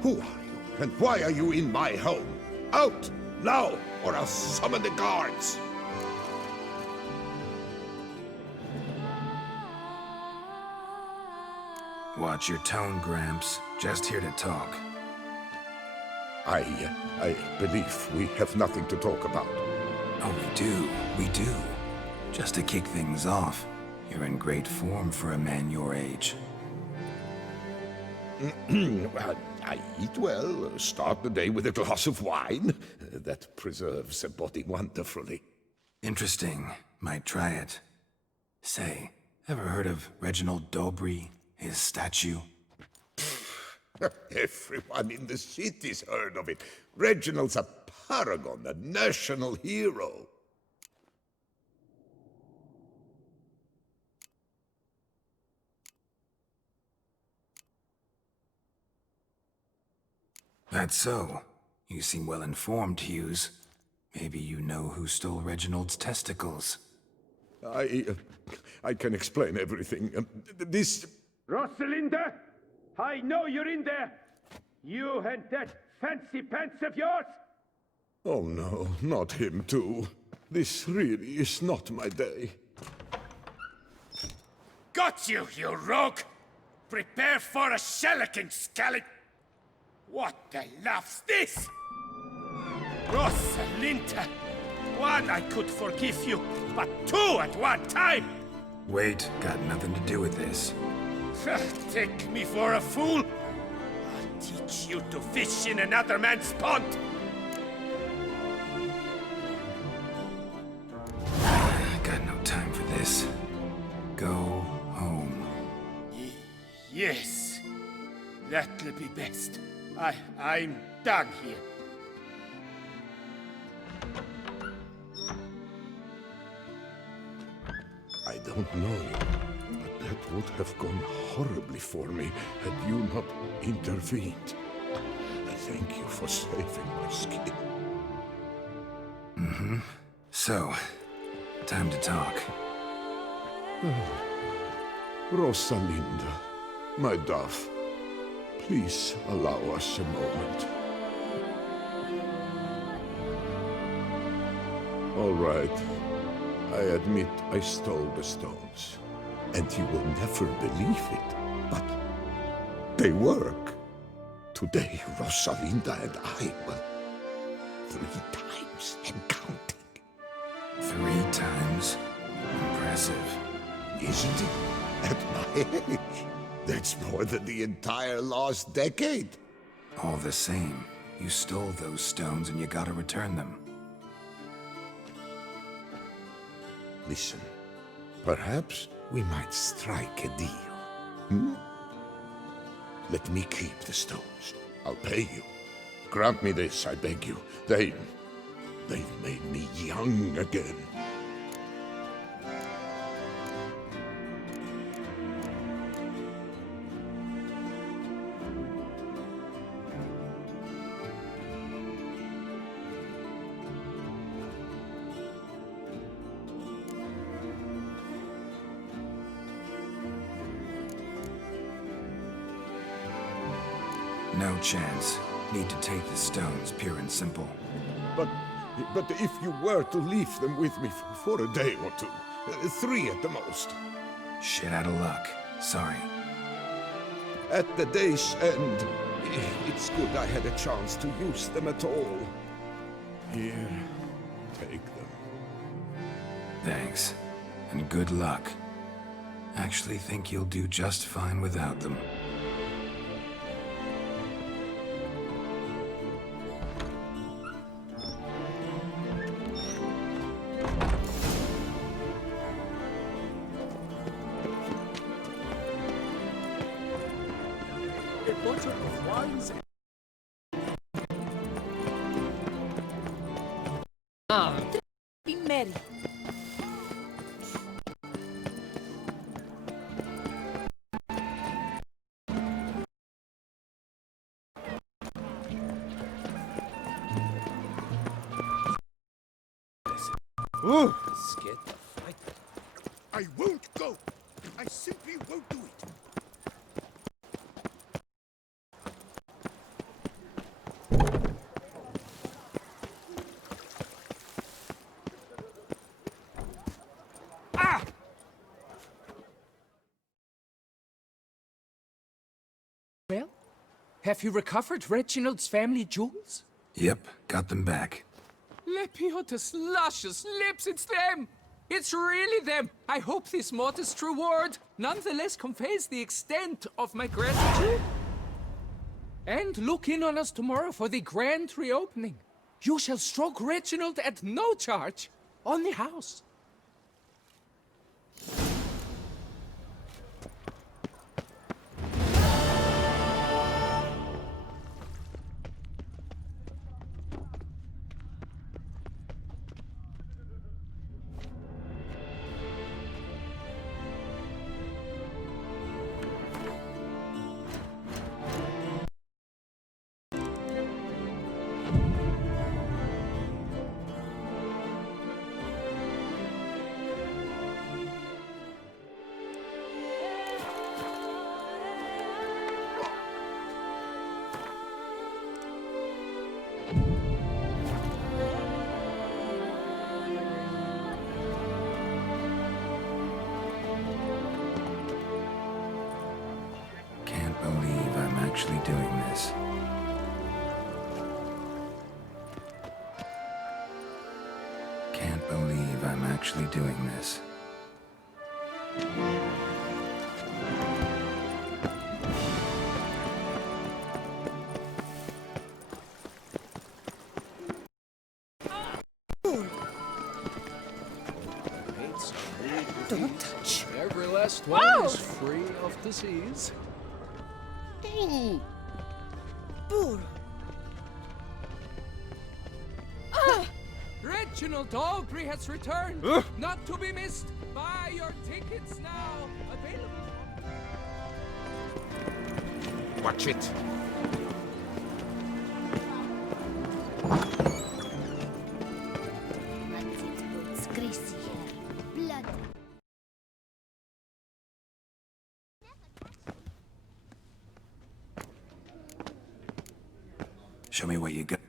Who are you, and why are you in my home? Out, now, or I'll summon the guards! Watch your tone, Gramps. Just here to talk. I believe we have nothing to talk about. Oh, we do. Just to kick things off, you're in great form for a man your age. I eat well, start the day with a glass of wine. That preserves a body wonderfully. Interesting. Might try it. Say, ever heard of Reginald Dobry, his statue? Everyone in the city's heard of it. Reginald's a paragon, a national hero. That's so. You seem well informed, Hughes. Maybe you know who stole Reginald's testicles. I can explain everything. This... Rosalinda! I know you're in there! You and that fancy pants of yours! Oh no, not him too. This really is not my day. Got you, you rogue! Prepare for a shellacking, scallop! What the laugh's this? Rosalinda! One, I could forgive you, but two at one time! Wait, got nothing to do with this. Take me for a fool? I'll teach you to fish in another man's pond! Got no time for this. Go home. Yes, that'll be best. I'm done here. I don't know you, but that would have gone horribly for me had you not intervened. I thank you for saving my skin. Mm-hmm. So, time to talk. Rosalinda, my dove, please allow us a moment. All right. I admit I stole the stones, and you will never believe it, but they work. Today, Rosalinda and I will 3 times and counting. 3 times? Impressive. Isn't it? At my age, that's more than the entire last decade. All the same, you stole those stones and you gotta return them. Listen, perhaps we might strike a deal. Hmm? Let me keep the stones. I'll pay you. Grant me this, I beg you. They've made me young again. No chance. Need to take the stones, pure and simple. But if you were to leave them with me for a day or two, 3 at the most. Shit out of luck. Sorry. At the day's end, it's good I had a chance to use them at all. Here, take them. Thanks. And good luck. Actually think you'll do just fine without them. Be merry. Ooh, scared the fight. I won't go. I simply won't do it. Well, have you recovered Reginald's family jewels? Yep, got them back. Lepiotus luscious lips, it's them! It's really them! I hope this modest reward nonetheless conveys the extent of my gratitude. And look in on us tomorrow for the grand reopening. You shall stroke Reginald at no charge on the house. Can't believe I'm actually doing this. Can't believe I'm actually doing this. Don't touch. Every last one is free of disease. Bull. Reginald Dalbury has returned, not to be missed. Buy your tickets now. Available. Watch it. What's it boots greasy hair? Blood. Show me what you got.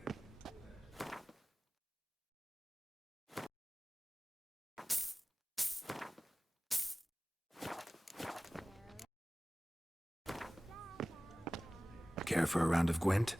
Care for a round of Gwent?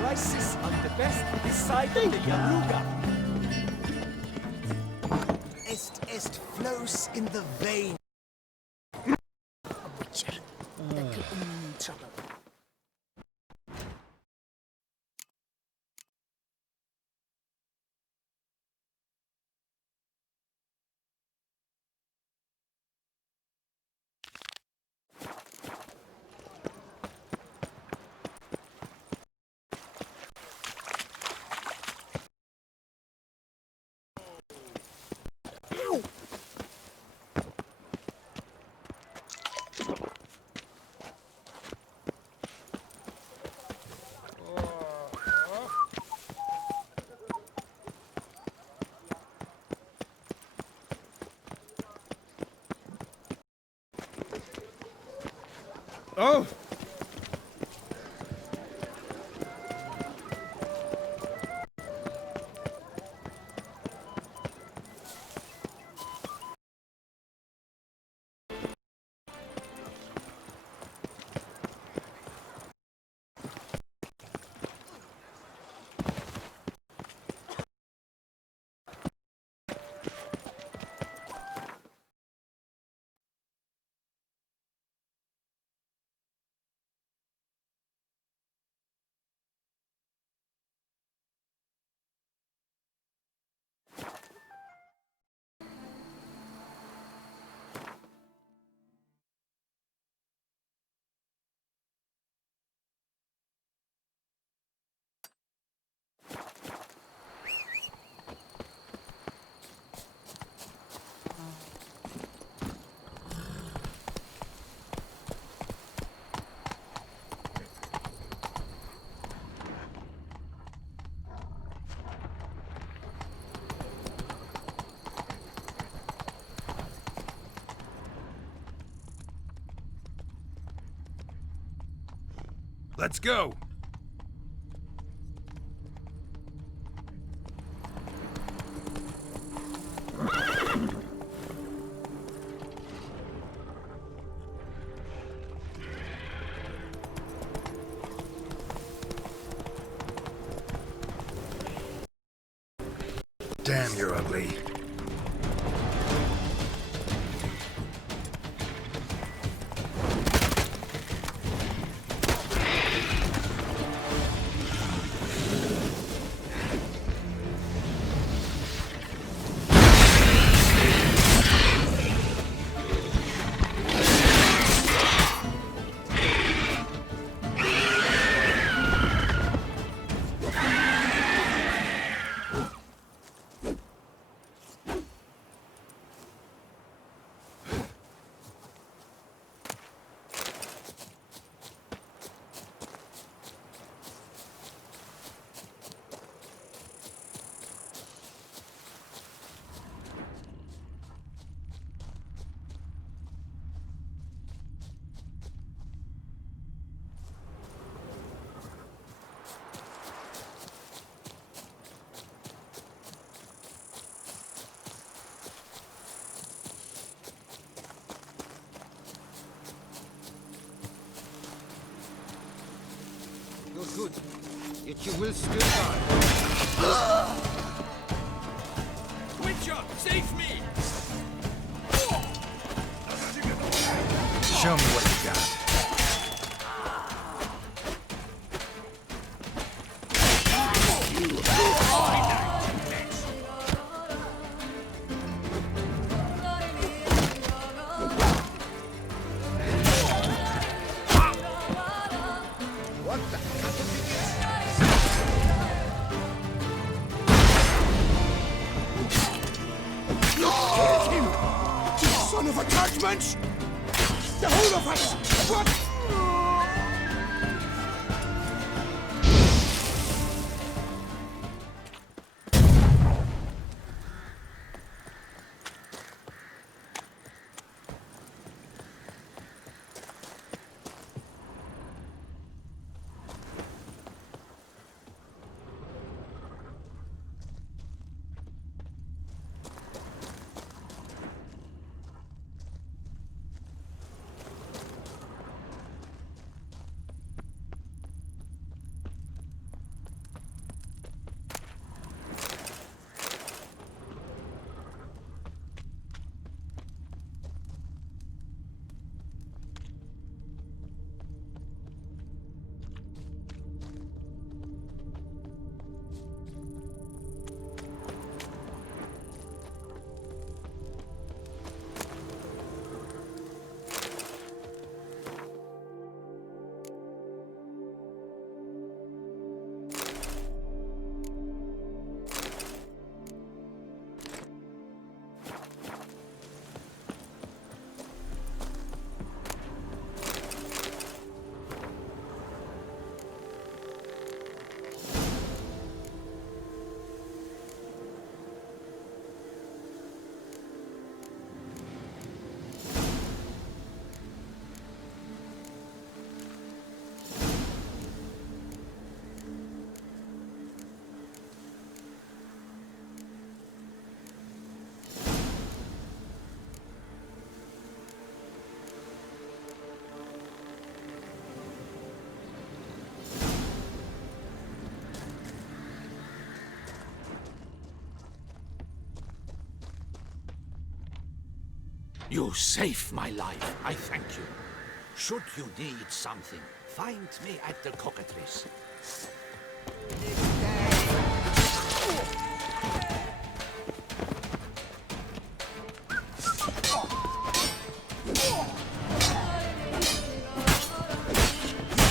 Prices are the best this side of the Yaruga. Est flows in the vein. Witcher. That could mean trouble. Oh! Let's go! Damn, you're ugly. Good. Yet you will still die. Witcher, save me! Show me what you got. Son of attachments! The whole of us! What? You saved my life. I thank you. Should you need something, find me at the Cockatrice.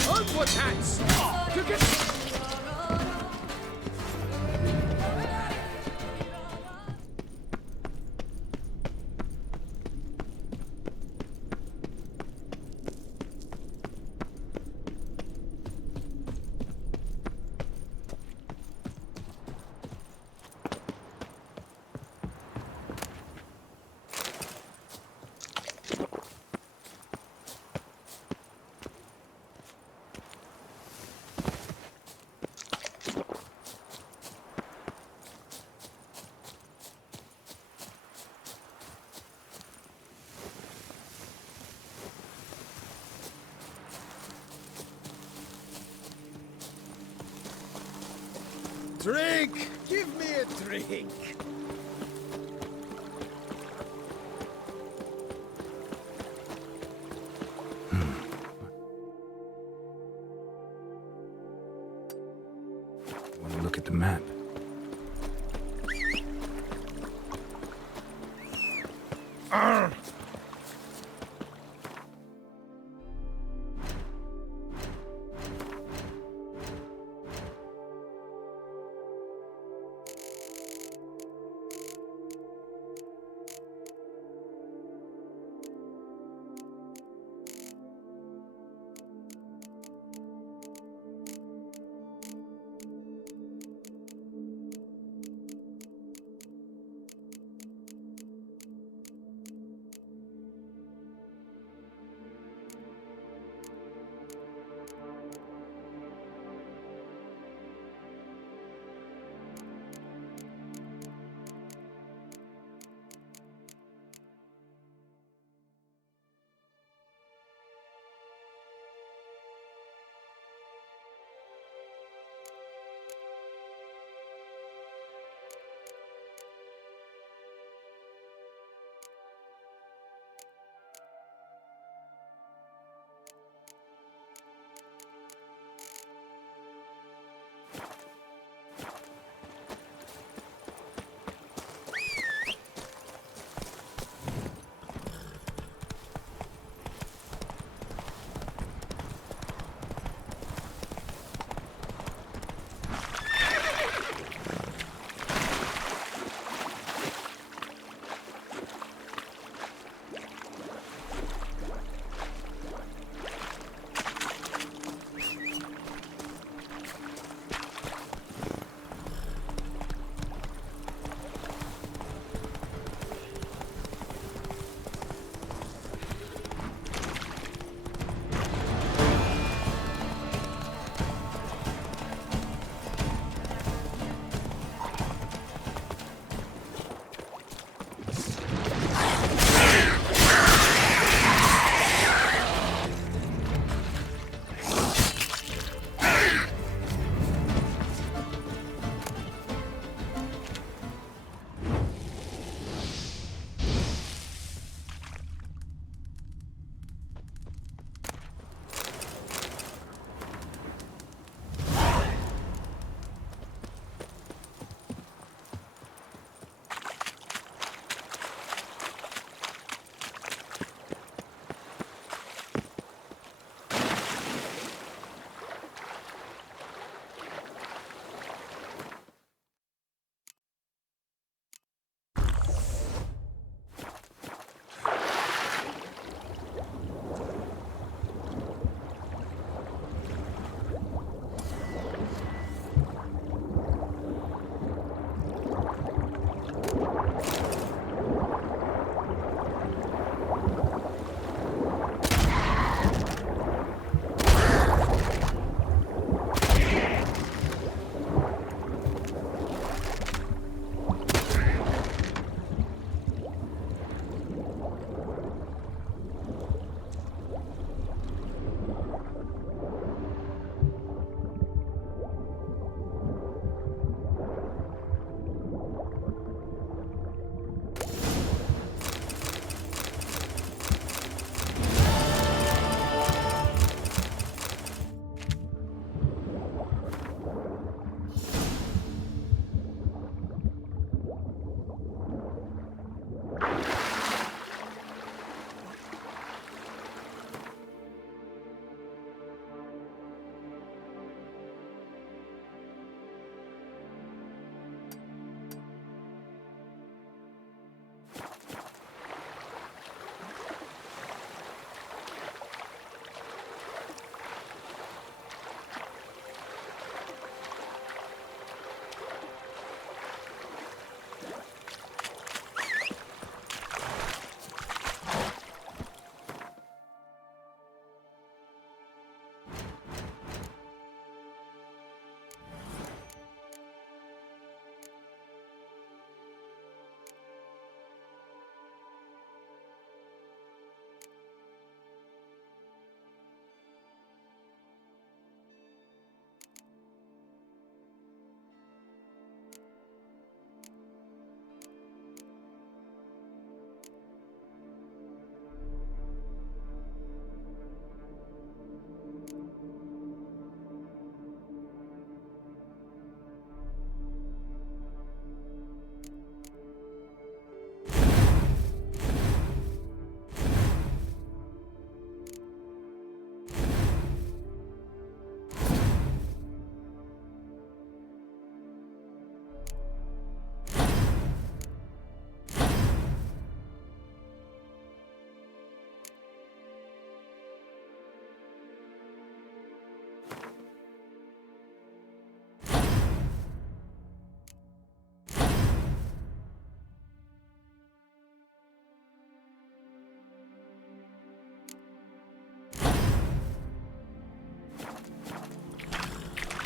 Onward, Hans! Drink! Give me a drink! Want to look at the map?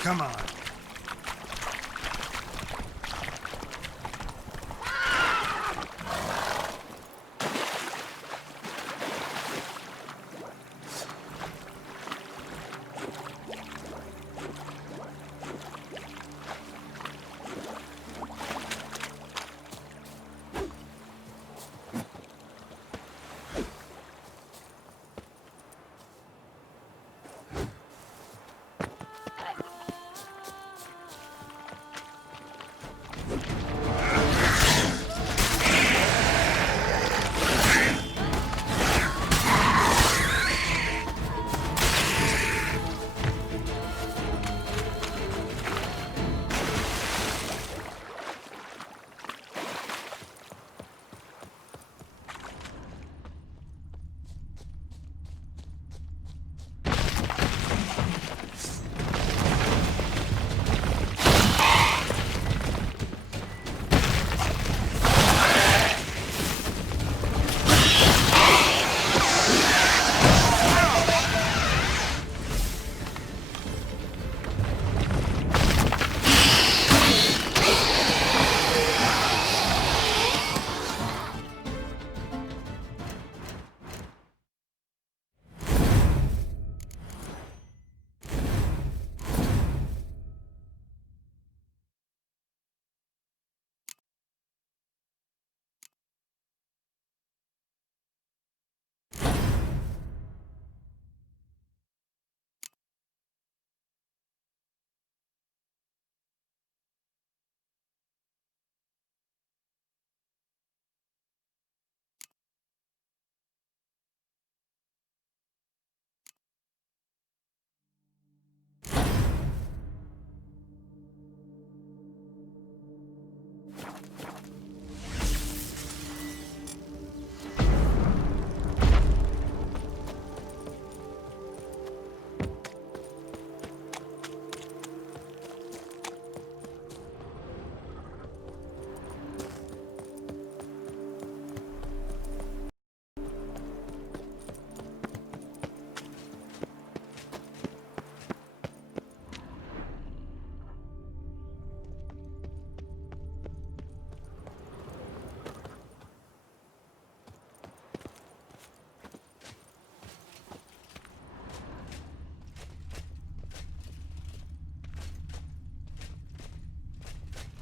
Come on.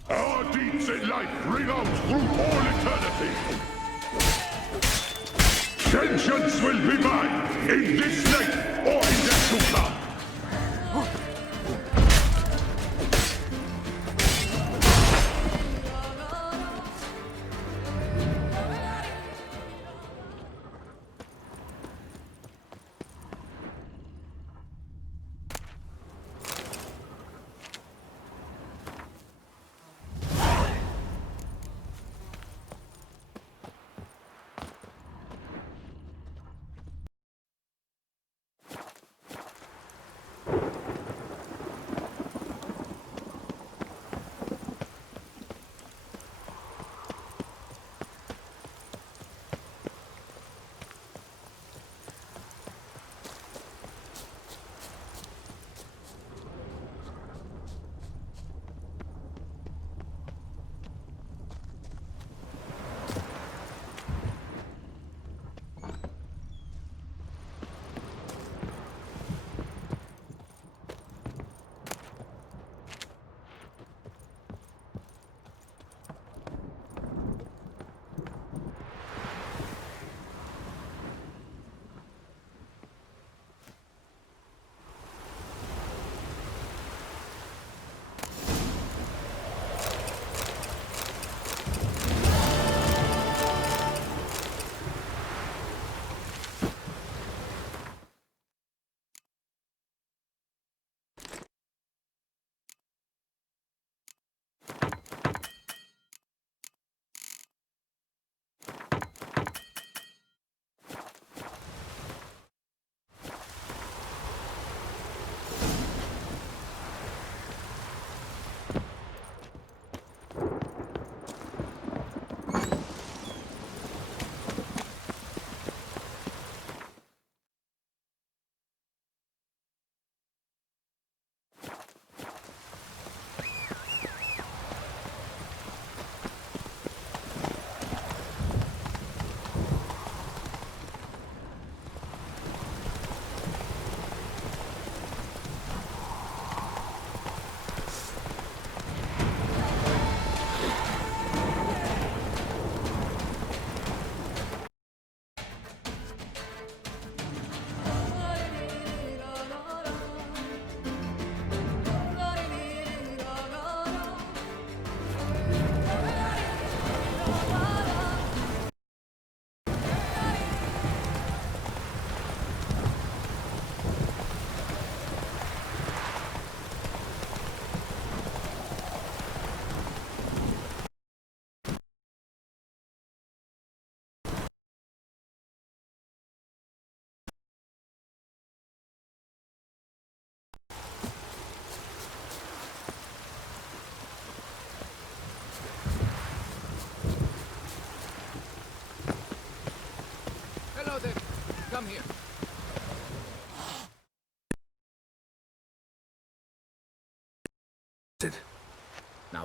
Our deeds in life ring out through all eternity. Vengeance will be mine, in this night or in death to come.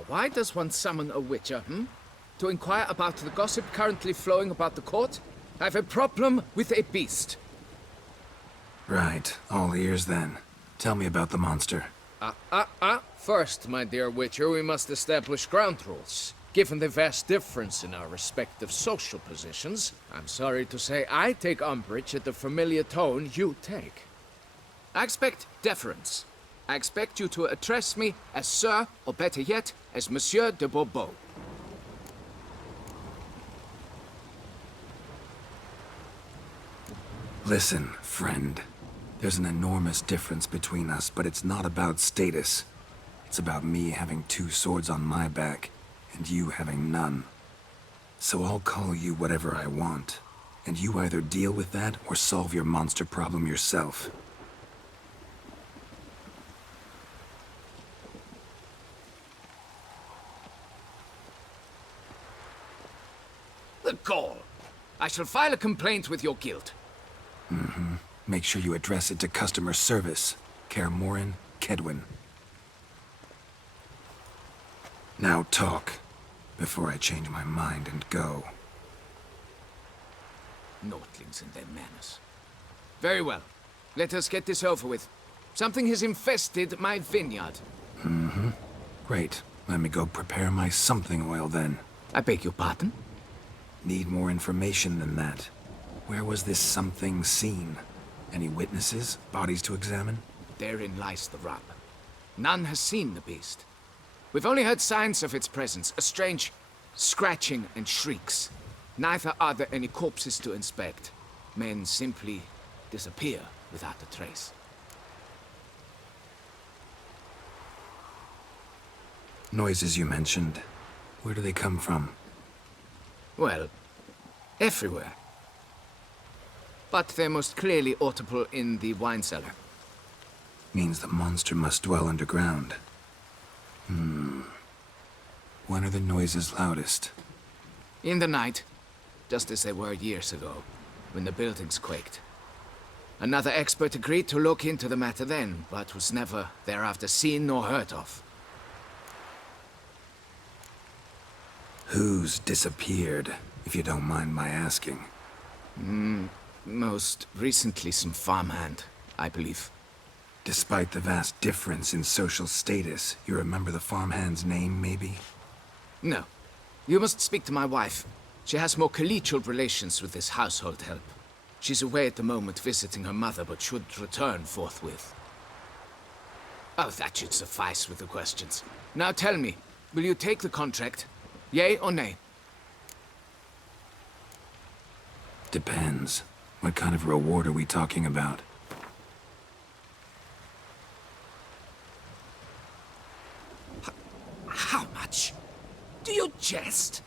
why does one summon a witcher, To inquire about the gossip currently flowing about the court? I have a problem with a beast. Right. All ears then. Tell me about the monster. First, my dear witcher, we must establish ground rules. Given the vast difference in our respective social positions, I'm sorry to say I take umbrage at the familiar tone you take. I expect deference. I expect you to address me as Sir, or better yet, as Monsieur de Bourbeau. Listen, friend. There's an enormous difference between us, but it's not about status. It's about me having 2 swords on my back, and you having none. So I'll call you whatever I want, and you either deal with that or solve your monster problem yourself. The gall! I shall file a complaint with your guild. Make sure you address it to customer service. Kaer Morhen, Kedwin. Now talk, before I change my mind and go. Notlings and their manners. Very well. Let us get this over with. Something has infested my vineyard. Great. Let me go prepare my something oil then. I beg your pardon? Need more information than that. Where was this something seen? Any witnesses? Bodies to examine? Therein lies the rub. None has seen the beast. We've only heard signs of its presence, a strange scratching and shrieks. Neither are there any corpses to inspect. Men simply disappear without a trace. Noises you mentioned. Where do they come from? Well, everywhere. But they're most clearly audible in the wine cellar. Means the monster must dwell underground. When are the noises loudest? In the night, just as they were years ago, when the buildings quaked. Another expert agreed to look into the matter then, but was never thereafter seen nor heard of. Who's disappeared, if you don't mind my asking? Most recently some farmhand, I believe. Despite the vast difference in social status, you remember the farmhand's name, maybe? No. You must speak to my wife. She has more collegial relations with this household help. She's away at the moment visiting her mother, but should return forthwith. Oh, that should suffice with the questions. Now tell me, will you take the contract? Yea or nay? Depends. What kind of reward are we talking about? How much? Do you jest?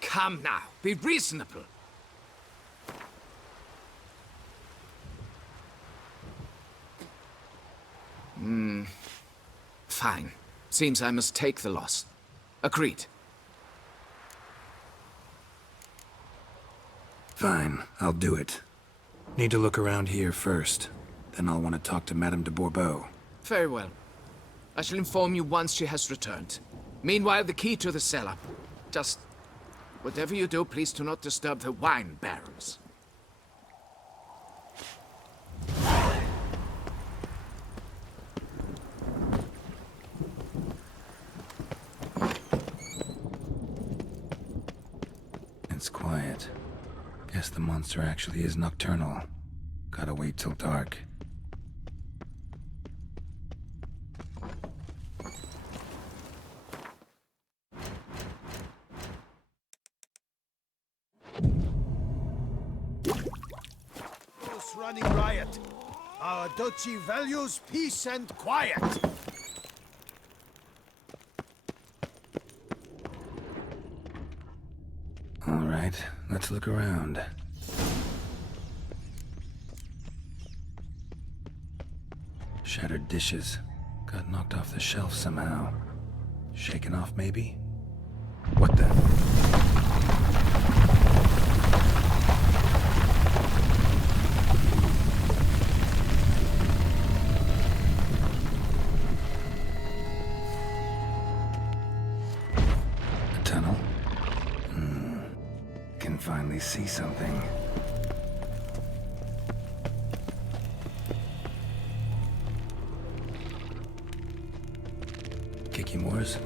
Come now, be reasonable. Fine. Seems I must take the loss. Agreed. Fine, I'll do it. Need to look around here first. Then I'll want to talk to Madame de Bourbeau. Very well. I shall inform you once she has returned. Meanwhile, the key to the cellar. Just... whatever you do, please do not disturb the wine barrels. It's quiet. Guess the monster actually is nocturnal. Gotta wait till dark. Running riot. Our duchy values peace and quiet. All right, let's look around. Shattered dishes. Got knocked off the shelf somehow. Shaken off, maybe? What the? finally see something. Kikimores?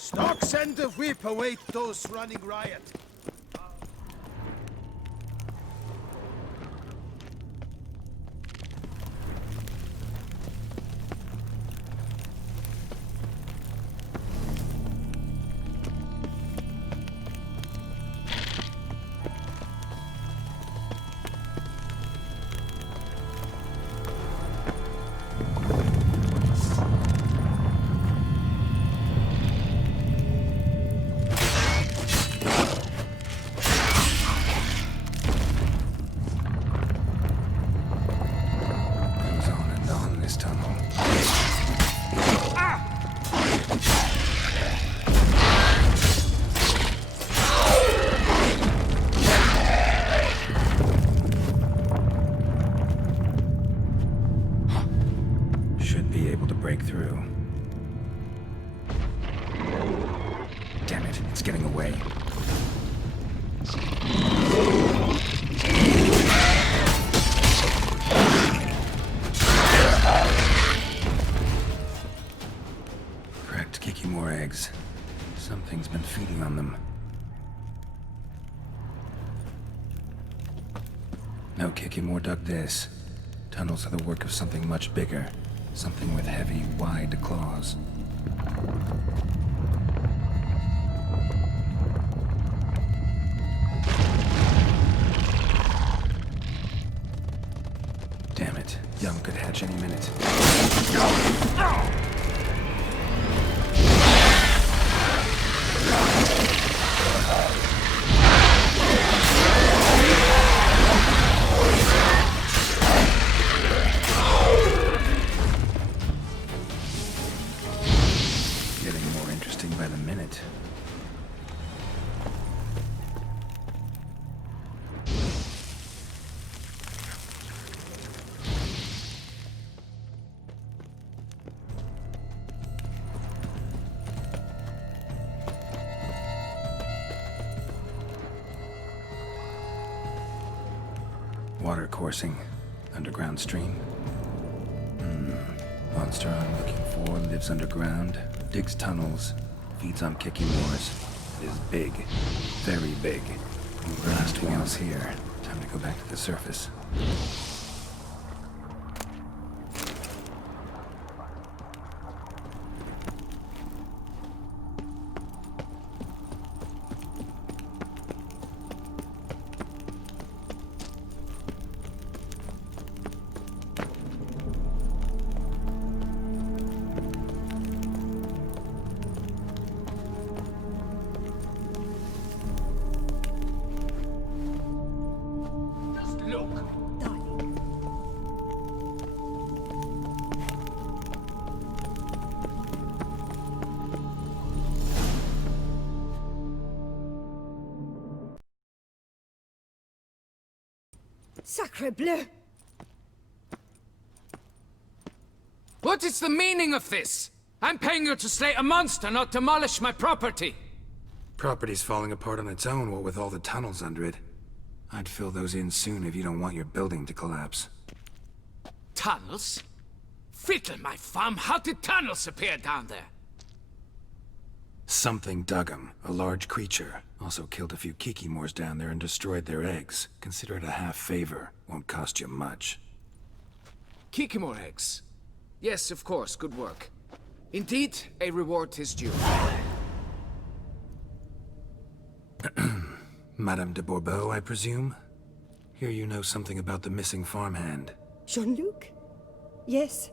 Stock send the whip await those running riot. Something's been feeding on them. No Kikimore dug this. Tunnels are the work of something much bigger. Something with heavy, wide claws. Damn it. Young could hatch any minute. Getting more interesting by the minute. Water coursing. Underground stream. Monster I'm looking for lives underground, digs tunnels, feeds on kicking moors. It is big. Very big. Nothing else here. Time to go back to the surface. Sacre bleu! What is the meaning of this? I'm paying you to slay a monster, not demolish my property! Property's falling apart on its own, what with all the tunnels under it. I'd fill those in soon if you don't want your building to collapse. Tunnels? Fiddle my thumb, how did tunnels appear down there? Something dug 'em. A large creature. Also killed a few kikimors down there and destroyed their eggs. Consider it a half-favor. Won't cost you much. Kikimor eggs. Yes, of course, good work. Indeed, a reward is due. Madame de Bourbeau, I presume? Hear you know something about the missing farmhand. Jean-Luc? Yes.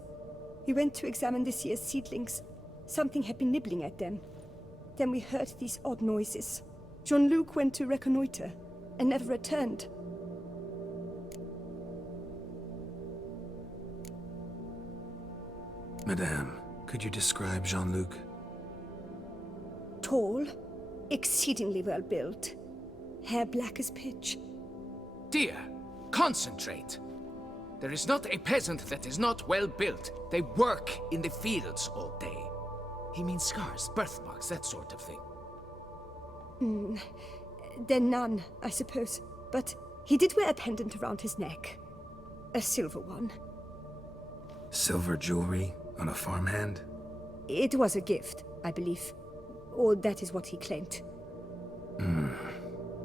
We went to examine this year's seedlings. Something had been nibbling at them. Then we heard these odd noises. Jean-Luc went to reconnoiter and never returned. Madame, could you describe Jean-Luc? Tall, exceedingly well built. Hair black as pitch. Dear, concentrate. There is not a peasant that is not well built. They work in the fields all day. He means scars, birthmarks, that sort of thing. Then none, I suppose. But he did wear a pendant around his neck. A silver one. Silver jewelry on a farmhand? It was a gift, I believe. Or that is what he claimed.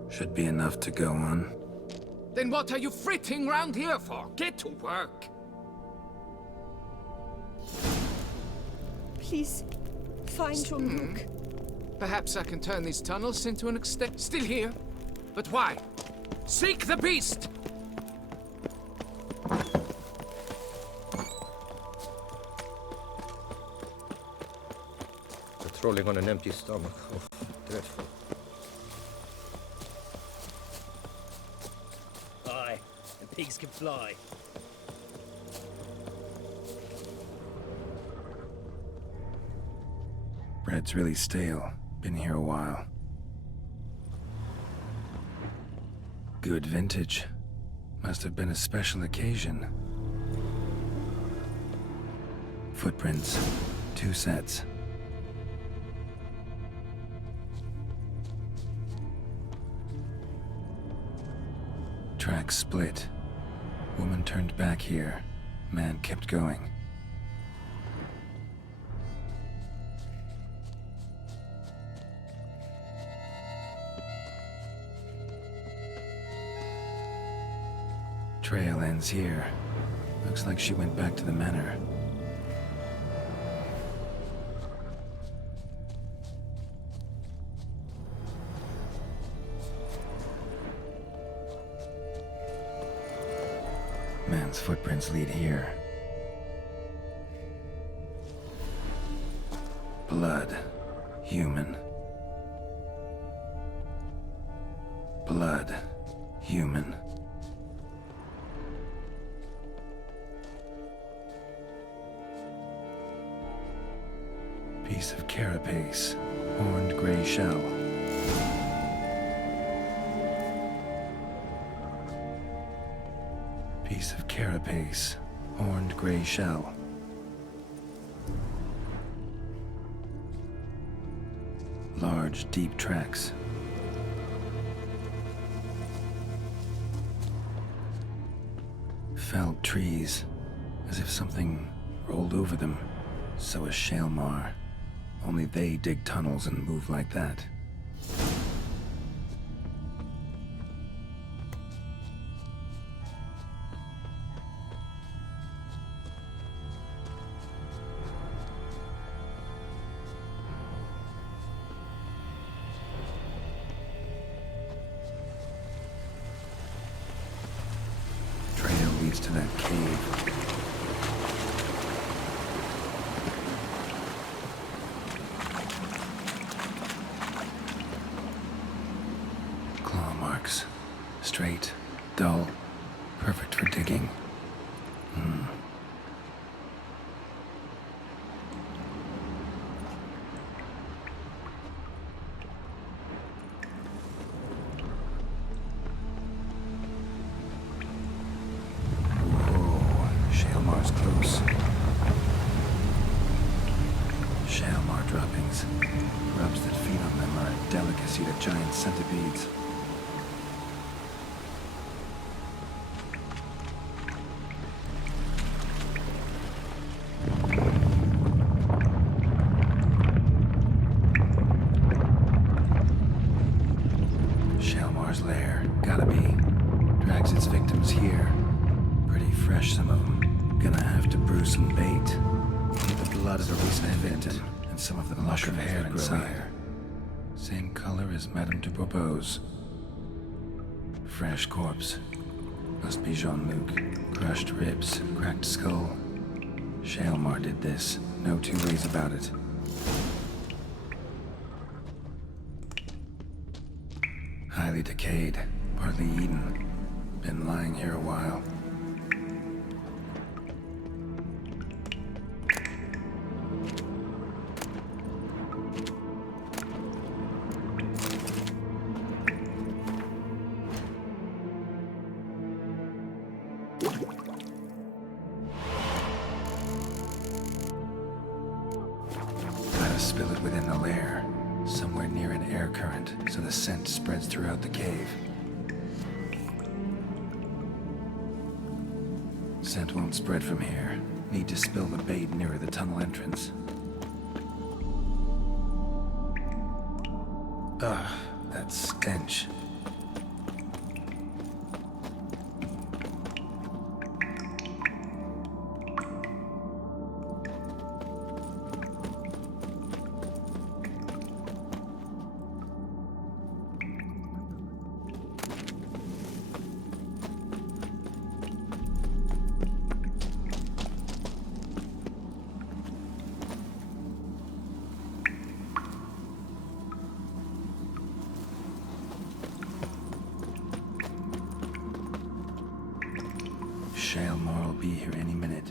Should be enough to go on. Then what are you fritting round here for? Get to work! Please, find Jean-Luc. Perhaps I can turn these tunnels into an extent. Still here? But why? Seek the beast! Patrolling on an empty stomach. Oh, dreadful. Aye, and pigs can fly. Bread's really stale. Been here a while. Good vintage. Must have been a special occasion. Footprints. 2 sets. Tracks split. Woman turned back here. Man kept going. Trail ends here. Looks like she went back to the manor. Man's footprints lead here. Blood. Human. Blood. Human. Piece of carapace. Horned gray shell. Piece of carapace. Horned gray shell. Large, deep tracks. Felled trees, as if something rolled over them. So is Shaelmar. Only they dig tunnels and move like that. Trail leads to that cave. Claw marks. Straight, dull, perfect for digging. Shaelmar's close. Shaelmar droppings. Grubs that feed on them are a delicacy to giant centipedes. Shaelmar's lair. Gotta be. Drags its victims here. Pretty fresh, some of them. Gonna have to brew some bait. The blood of a recent victim, and some of the lush of hair inside. Same color as Madame de Bourbeau's. Fresh corpse. Must be Jean-Luc. Crushed ribs, cracked skull. Shaelmar did this. No two ways about it. Highly decayed, partly eaten. Been lying here a while. Gotta spill it within the lair, somewhere near an air current, so the scent spreads throughout the cave. Scent won't spread from here. Need to spill the bait nearer the tunnel entrance. Ugh, that stench. Shaelmar will be here any minute.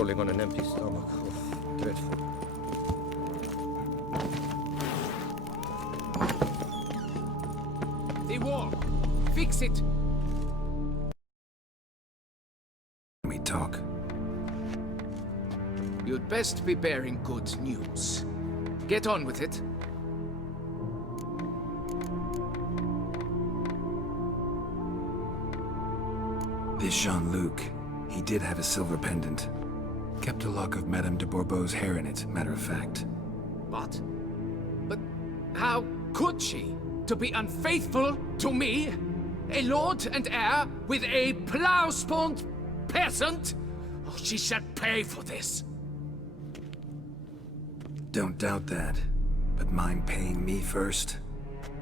crawling on an empty stomach. Oh, dreadful. The wall! Fix it! We talk. You'd best be bearing good news. Get on with it. This Jean-Luc, he did have a silver pendant. Kept a lock of Madame de Bourbeau's hair in it, matter of fact. What? But how could she? To be unfaithful to me? A lord and heir with a plow-spawned peasant? Oh, she shall pay for this. Don't doubt that. But mind paying me first?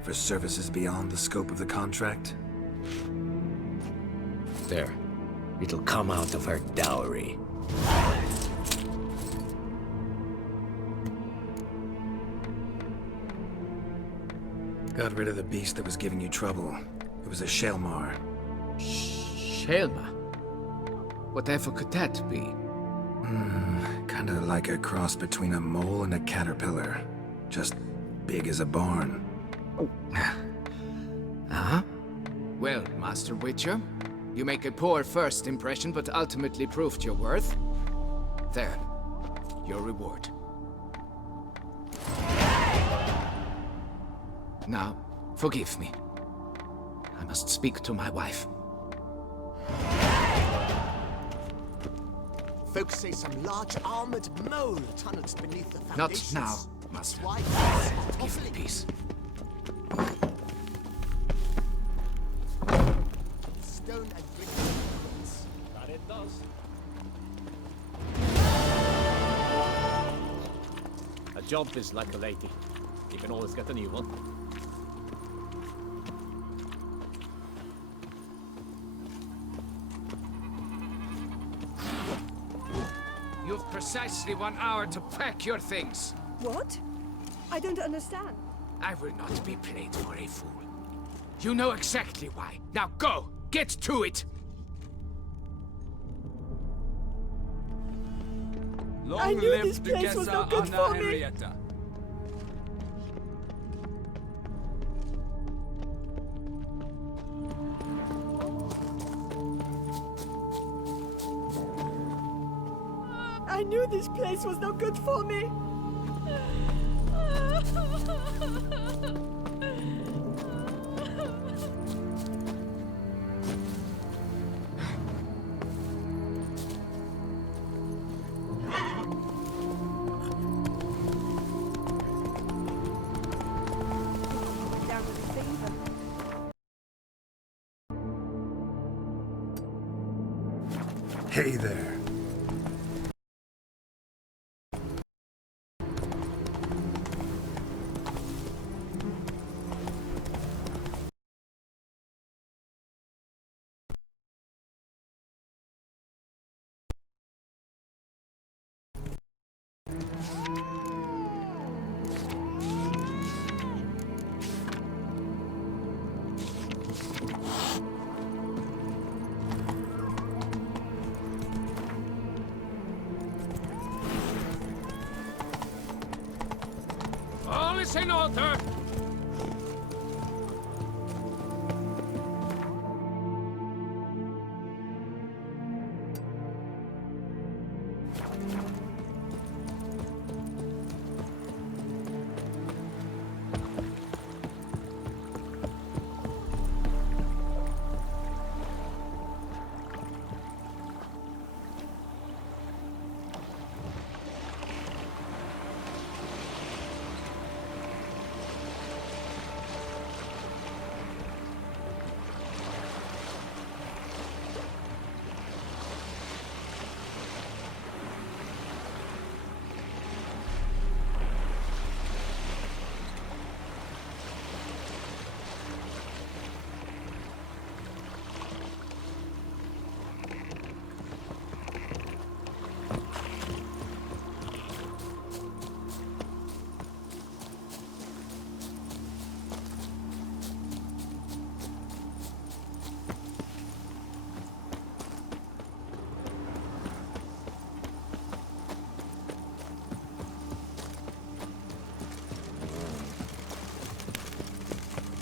For services beyond the scope of the contract? There. It'll come out of her dowry. Got rid of the beast that was giving you trouble. It was a Shelmar. Shelma? Whatever could that be? Kinda like a cross between a mole and a caterpillar. Just big as a barn. Huh? Well, Master Witcher, you make a poor first impression, but ultimately proved your worth. There. Your reward. Now, forgive me. I must speak to my wife. Folks say some large armored mole tunnels beneath the Not foundations. now, Master. Why? Give me peace. Stone and brick. That it does. A job is like a lady. You can always get a new one. You've precisely 1 hour to pack your things. What? I don't understand. I will not be played for a fool. You know exactly why. Now go! Get to it! Long knew live this place was Duchess no good Anna for me. Henrietta. I knew this place was no good for me. Down with the fever. Hey there. All is in order!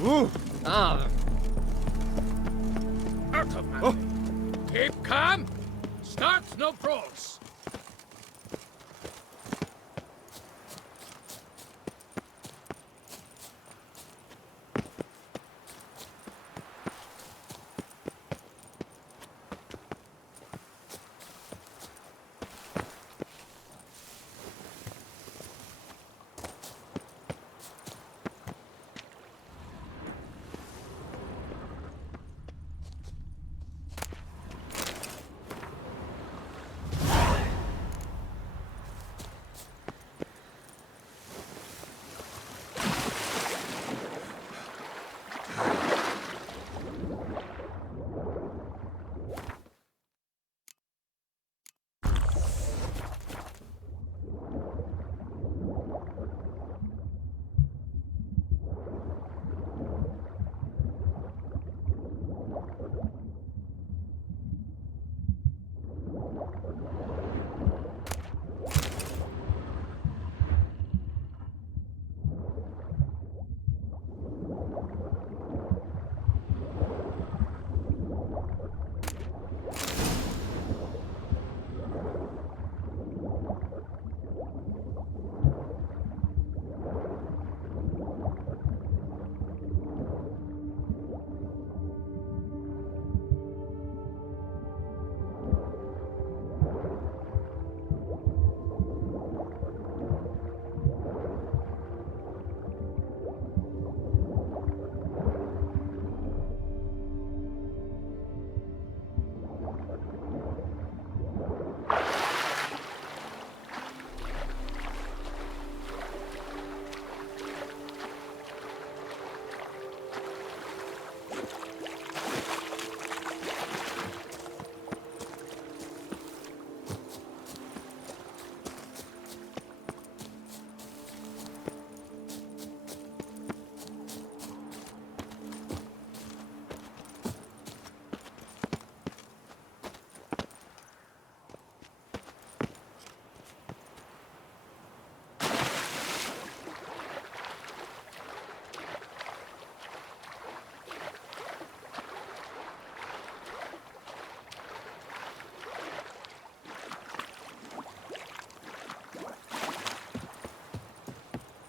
Out of my way. Keep calm. Start no brawls.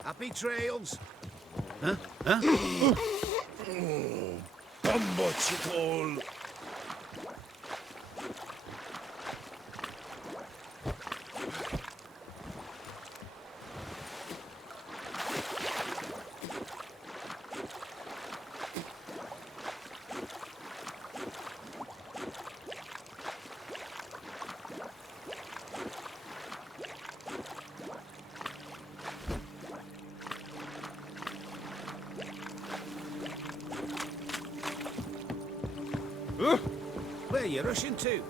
Happy trails. Huh? Huh? Bumbots it all. Where are you rushing to?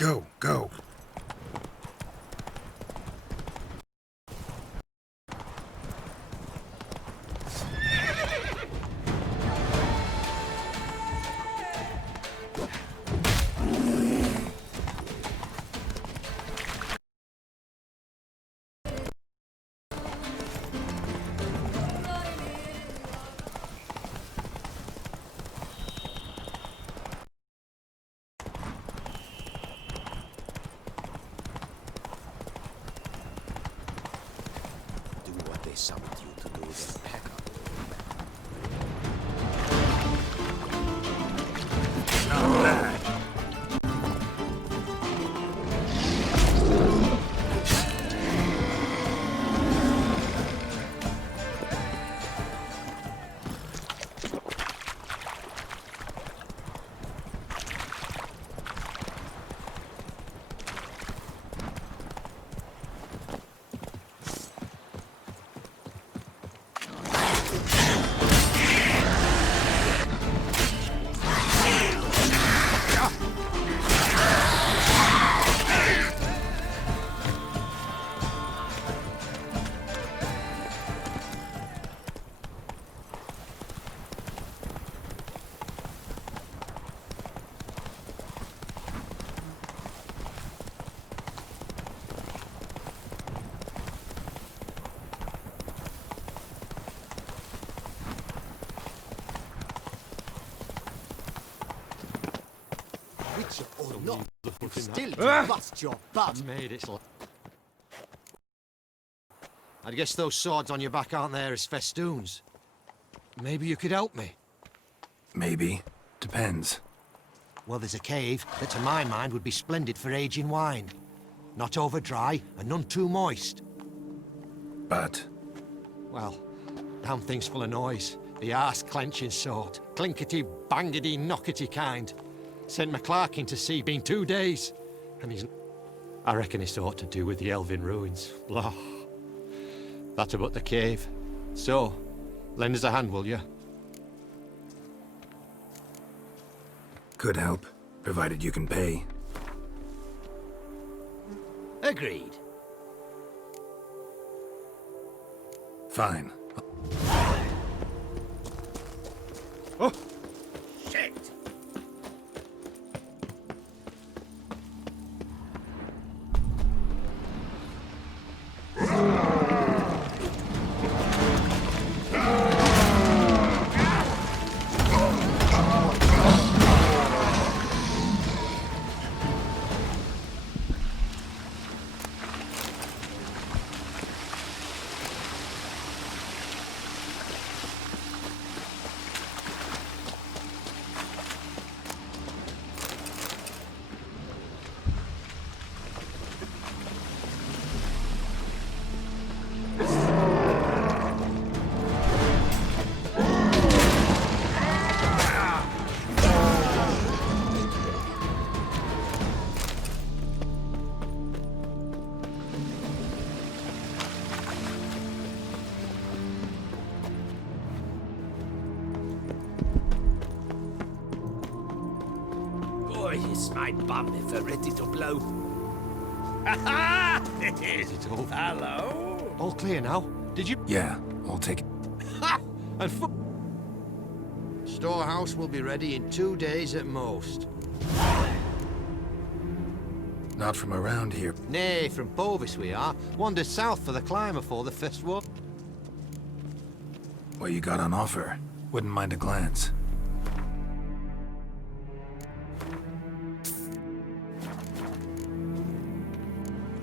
Go, go. They summoned you to do, then pack up. Not bad. Or not, still bust your butt. Made it. I guess those swords on your back aren't there as festoons. Maybe you could help me. Maybe. Depends. Well, there's a cave that, to my mind, would be splendid for aging wine. Not over dry and none too moist. But? Well, damn thing's full of noise. The arse-clenching sort. Clinkety-bangety-knockety kind. Sent McClarkin to sea, been 2 days. And he's... I reckon it's ought to do with the elven ruins. Blah. That's about the cave. So, lend us a hand, will you? Could help, provided you can pay. Agreed. Fine. Oh! Shit! Yes, my bum if we're ready to blow. Is it all? Hello? All clear now? Did you? Yeah, I'll take it. Ha! And Storehouse will be ready in 2 days at most. Not from around here. Nay, from Bovis we are. Wandered south for the climber for the first war. What you got on offer? Wouldn't mind a glance.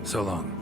So long.